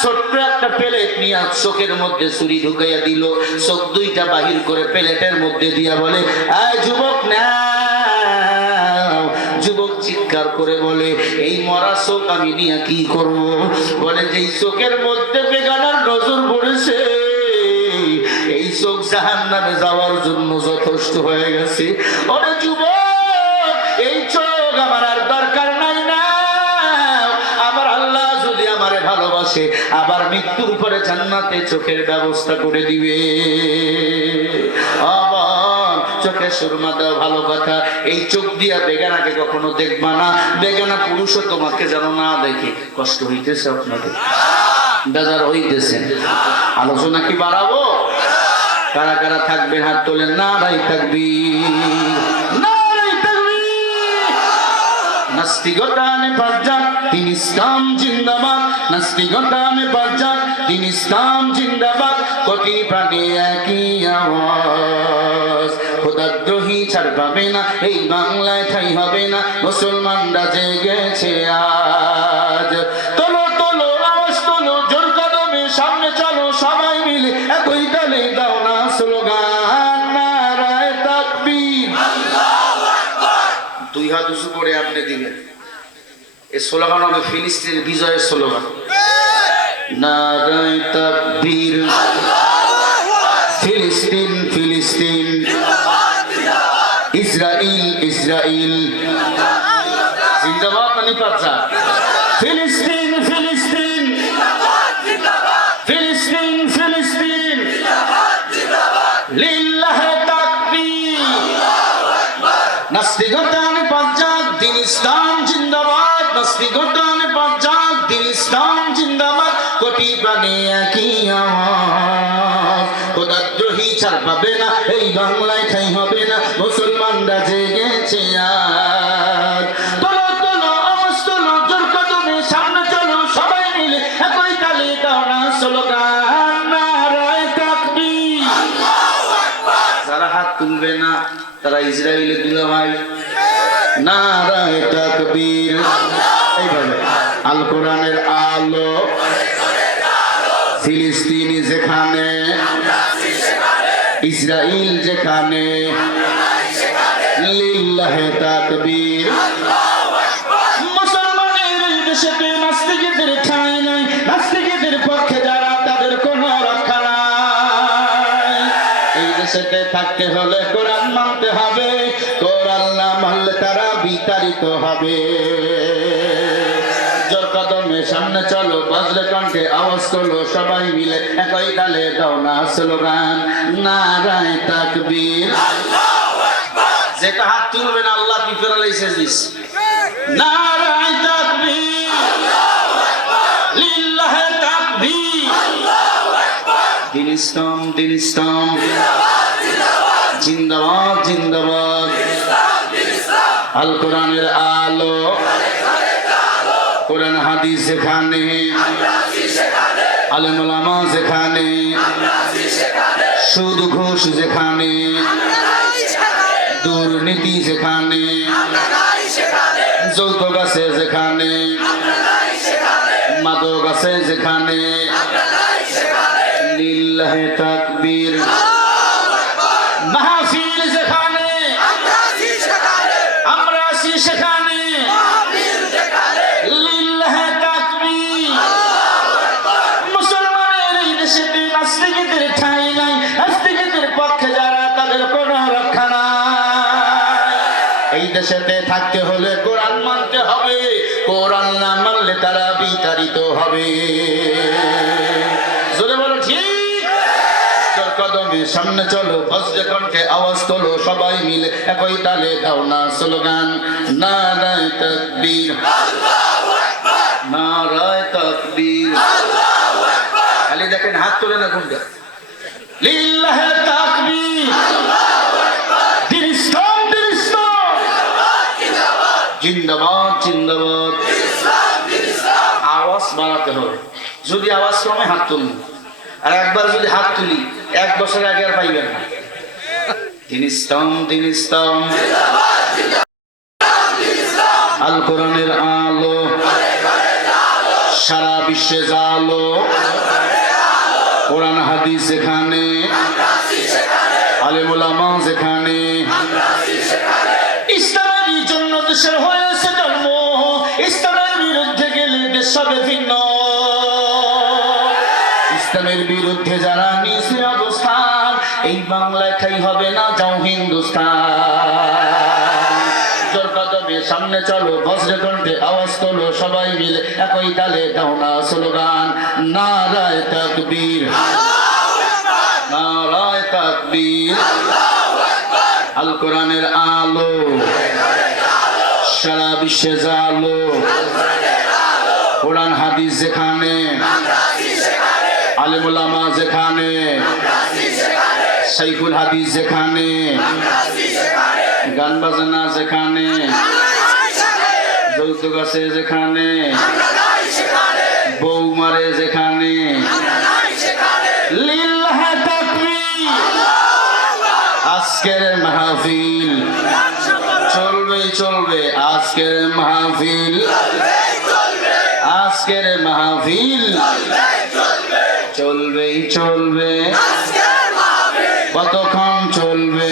ছোট্ট একটা প্লেট নিয়া চোখের মধ্যে ছুরি ঢুকাইয়া দিল, চোখ দুইটা বাহির করে প্লেটের মধ্যে দিয়া বলে, আয় যুবক না। যুবক চিৎকার করে বলে, এই মরা চোখ আমি নিয়ে কি করব? বলে, যেই চোখের মধ্যে বেগানার নজর পড়েছে এই চোখ জাহান্নামে যাওয়ার জন্য যথেষ্ট হয়ে গেছে। ওরে যুবক, এই চোখ আমার আর দরকার নাই না। আমার আল্লাহ যদি আমারে ভালোবাসে আবার মৃত্যুর পরে জান্নাতে চোখের ব্যবস্থা করে দিবে। আবার চোখে সুরমা দেওয়া ভালো কথা, এই চোখ দিয়া বেগানাকে কখনো দেখবা না। বেগানা পুরুষও তোমাকে যেন না দেখে। কষ্ট হইতেছে আপনাদের? বেজার হইতেছে? আলোচনা কি বাড়াবো? কারা কারা থাকবে হাত তোলেন। নারাই তাকবীর, নারাই তাকবীর। নাস্তিকতানে পাঁচজাত, তিন ইসলাম জিন্দাবাদ। নাস্তিকতানে পাঁচজাত, তিন ইসলাম জিন্দাবাদ। কোটি প্রাণে একই আওয়াজ, খোদাদ্রোহী ছাড় পাবে না, এই বাংলায় ঠাই হবে না। মুসলমানরা জেগেছে আজ। তোলো তোলো আওয়াজ তোলো, জোর কদমে সামনে চলো, সবাই মিলে একই তালে দাও না স্লোগান, নারায়ে তাকবীর। দুই হাত উঁচু করে আপনি দিবেন। এই স্লোগান হবে ফিলিস্তিন বিজয়ের স্লোগান। নারায়ে তাকবীর, ফিলিস্তিন ফিলিস্তিন, ইসরাইল ইসরাইল জিন্দাবাদ। মানে পাচ্ছা ফিলিস্তিন ফিলিস্তিন, ফিলিস্তিন ফিলিস্তিন, লিল্লাহে তাকবীর। নাস্তিকতানে পাঁচজাত, দিন ইসলাম জিন্দাবাদ। নাস্তিকতানে পাঁচজাত, দিন ইসলাম জিন্দাবাদ। কোটি প্রাণে একই আওয়াজ, খোদাদ্রোহী ছাড় পাবে না, এই বাংলায় ঠাই হবে না। মুসলমানরা জেগেছে আজ। তোলো তোলো আওয়াজ তোলো, জোর কদমে সামনে চলো, সবাই মিলে একই তালে দাও না স্লোগান, নারায়ে তাকবীর। যারা হাত তুলবে না তারা ইসরায়েলের দুলাভাই। নারায়ে তাকবীর। এইভাবে আল কোরআনের আলো, ফিলিস্তিনি যেখানে, ইসরাইল যেখানে, লিল্লাহে তাকবীর। মুসলমানের দেশেতে নাস্তিকদের ঠাঁই নাই, নাস্তিকদের পক্ষে যারা তাদের কোনো রক্ষা নাই। এই দেশেতে থাকতে হলে কোরআন মানতে হবে, কোরআন না মানলে তারা বিতাড়িত হবে। জোর কদমে সামনে চলো, বজ্র কণ্ঠে আওয়াজ তোলো, সবাই মিলে একই তালে দাও না স্লোগান, নারায়ে তাকবীর। যেটা হাত তুলবেন আল্লাহ কি করে লাইছে দিস, নারায়ে তাকবীর, লিল্লাহে তাকবীর। দিন ইসলাম দিন ইসলাম জিন্দাবাদ জিন্দাবাদ। আল কোরআনের আলো, কোরআন হাদিস যেখানে, আলেম ওলামা যেখানে, সুদ ঘুষ যেখানে, দুর্নীতি যেখানে, যৌতুক আছে যেখানে, মাদক আছে যেখানে, লিল্লাহে তাকবীর। মাহফিল যেখানে, আমরা আছি সেখানে, লিল্লাহে তাকবীর। মুসলমানের এই দেশে নাস্তিকদের ঠাঁই নাই, নাস্তিকদের পক্ষে যারা তাদের কোনো রক্ষা নাই। এই দেশেতে থাকতে হলে কোরআন মানতে হবে, কোরআন না মানলে তারা বিতাড়িত হবে। জোরে বলো ঠিক। জোর কদমে সামনে চলো, বজ্র কণ্ঠে আওয়াজ তোলো, সবাই মিলে একই তালে দাও না স্লোগান, নারায়ে তাকবীর, নারায়ে তাকবীর। খালি দেখেন হাত তোলে না কোনটা, লিল্লাহে তাকবীর। দিন ইসলাম দিন ইসলাম জিন্দাবাদ জিন্দাবাদ। আওয়াজ বাড়াতে হবে, যদি আওয়াজ কমে হাত তুলুন, আর একবার যদি হাত তুলি 1 বছর আগে আর পাইবেন না। দিন ইসলাম দিন ইসলাম, আল কোরআনের আলো, বিশ্বে জালো, কোরআন হাদিস যেখানে, আলেম ওলামা যেখানে, ইসলামের জন্য দেশের হয়েছে জন্ম, ইসলামের বিরুদ্ধে গেলে দেশ হবে ভিন্ন। ইসলামের বিরুদ্ধে যারা নিচে অবস্থান, এই বাংলায় ঠাই হবে না, যাও হিন্দুস্তান। জোর কদমে সামনে চলো, বজ্রে কণ্ঠে আওয়াজ তোলো, সবাই মিলে একই তালে দাও না স্লোগান, নারায়ে তাকবীর, নারায়ে তাকবীর। আল কোরআনের আলো সারা বিশ্বে জালো, কোরআন হাদিস যেখানে, আলেম ওলামা যেখানে, সাইফুল হাদিস যেখানে, গান বাজনা যেখানে, যৌতুক আছে যেখানে, বউ মারে যেখানে, লিল্লাহি তাকবীর। আজকের মাহফিল চলবে চলবে, আজকের মাহফিল, আজকের মাহফিল চলবেই চলবে। কতক্ষণ চলবে,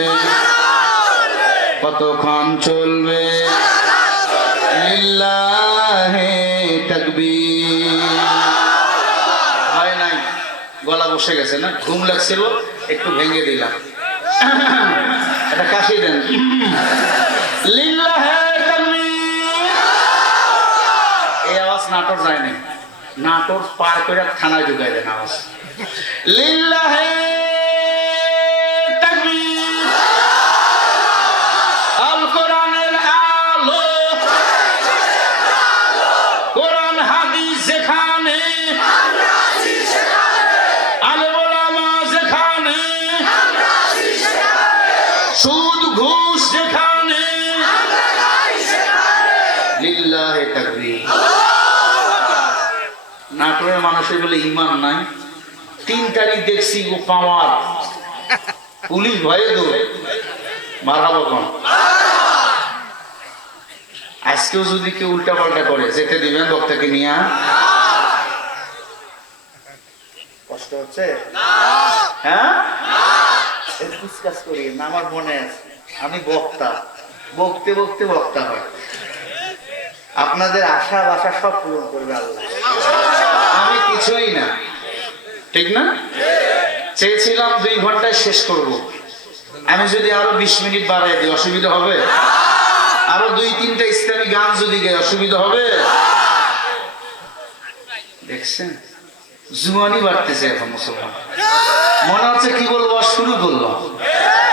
কতক্ষণ চলবে, লিল্লাহি তাকবীর। হয় নাই, গলা বসে গেছে না, ঘুম লাগছিল, একটু ভেঙে দিলাম, এটা কাশি দেন। লিল্লাহি তাকবীর। এই আওয়াজ নাটোর যায় না, নাটোর পার করে থানায় ঢুকাই দেন আওয়াজ। লিল্লাহি তাকবীর। আল কোরআনের আলো, কোরআন হাদিস যেখানে, আলেম ওলামা যেখানে, সুদ ঘুষ যেখানে, লিল্লাহি তাকবীর। নাটোরের মানুষের বলে ইমান নাই। 3 তারিখ দেখছি ও পাওয়ার, পুলিশ ভয়ে দৌড়ে মারহাবা কোন। আজকেও যদি কেউ উল্টা পাল্টা করে, যেতে দিবেন বক্তাকে নিয়ে? কষ্ট হচ্ছে? হ্যাঁ, কাজ করি না, আমার মনে আছে আমি বক্তা, বকতে বকতে বক্তা হয়। আপনাদের আশা বাসা সব পূরণ করবে আল্লাহ, আমি কিছুই না, ঠিক না? চেয়েছিলাম 2 ঘন্টায় শেষ করব, আমি যদি আরো 20 মিনিট বাড়াই দিই অসুবিধা হবে? আরো 2-3টা ইসলামী গান যদি গাই অসুবিধা হবে? দেখছেন জুয়ানি বাড়তেছে এখন মুসলমান, মনে হচ্ছে কি বলবো শুরু করলাম।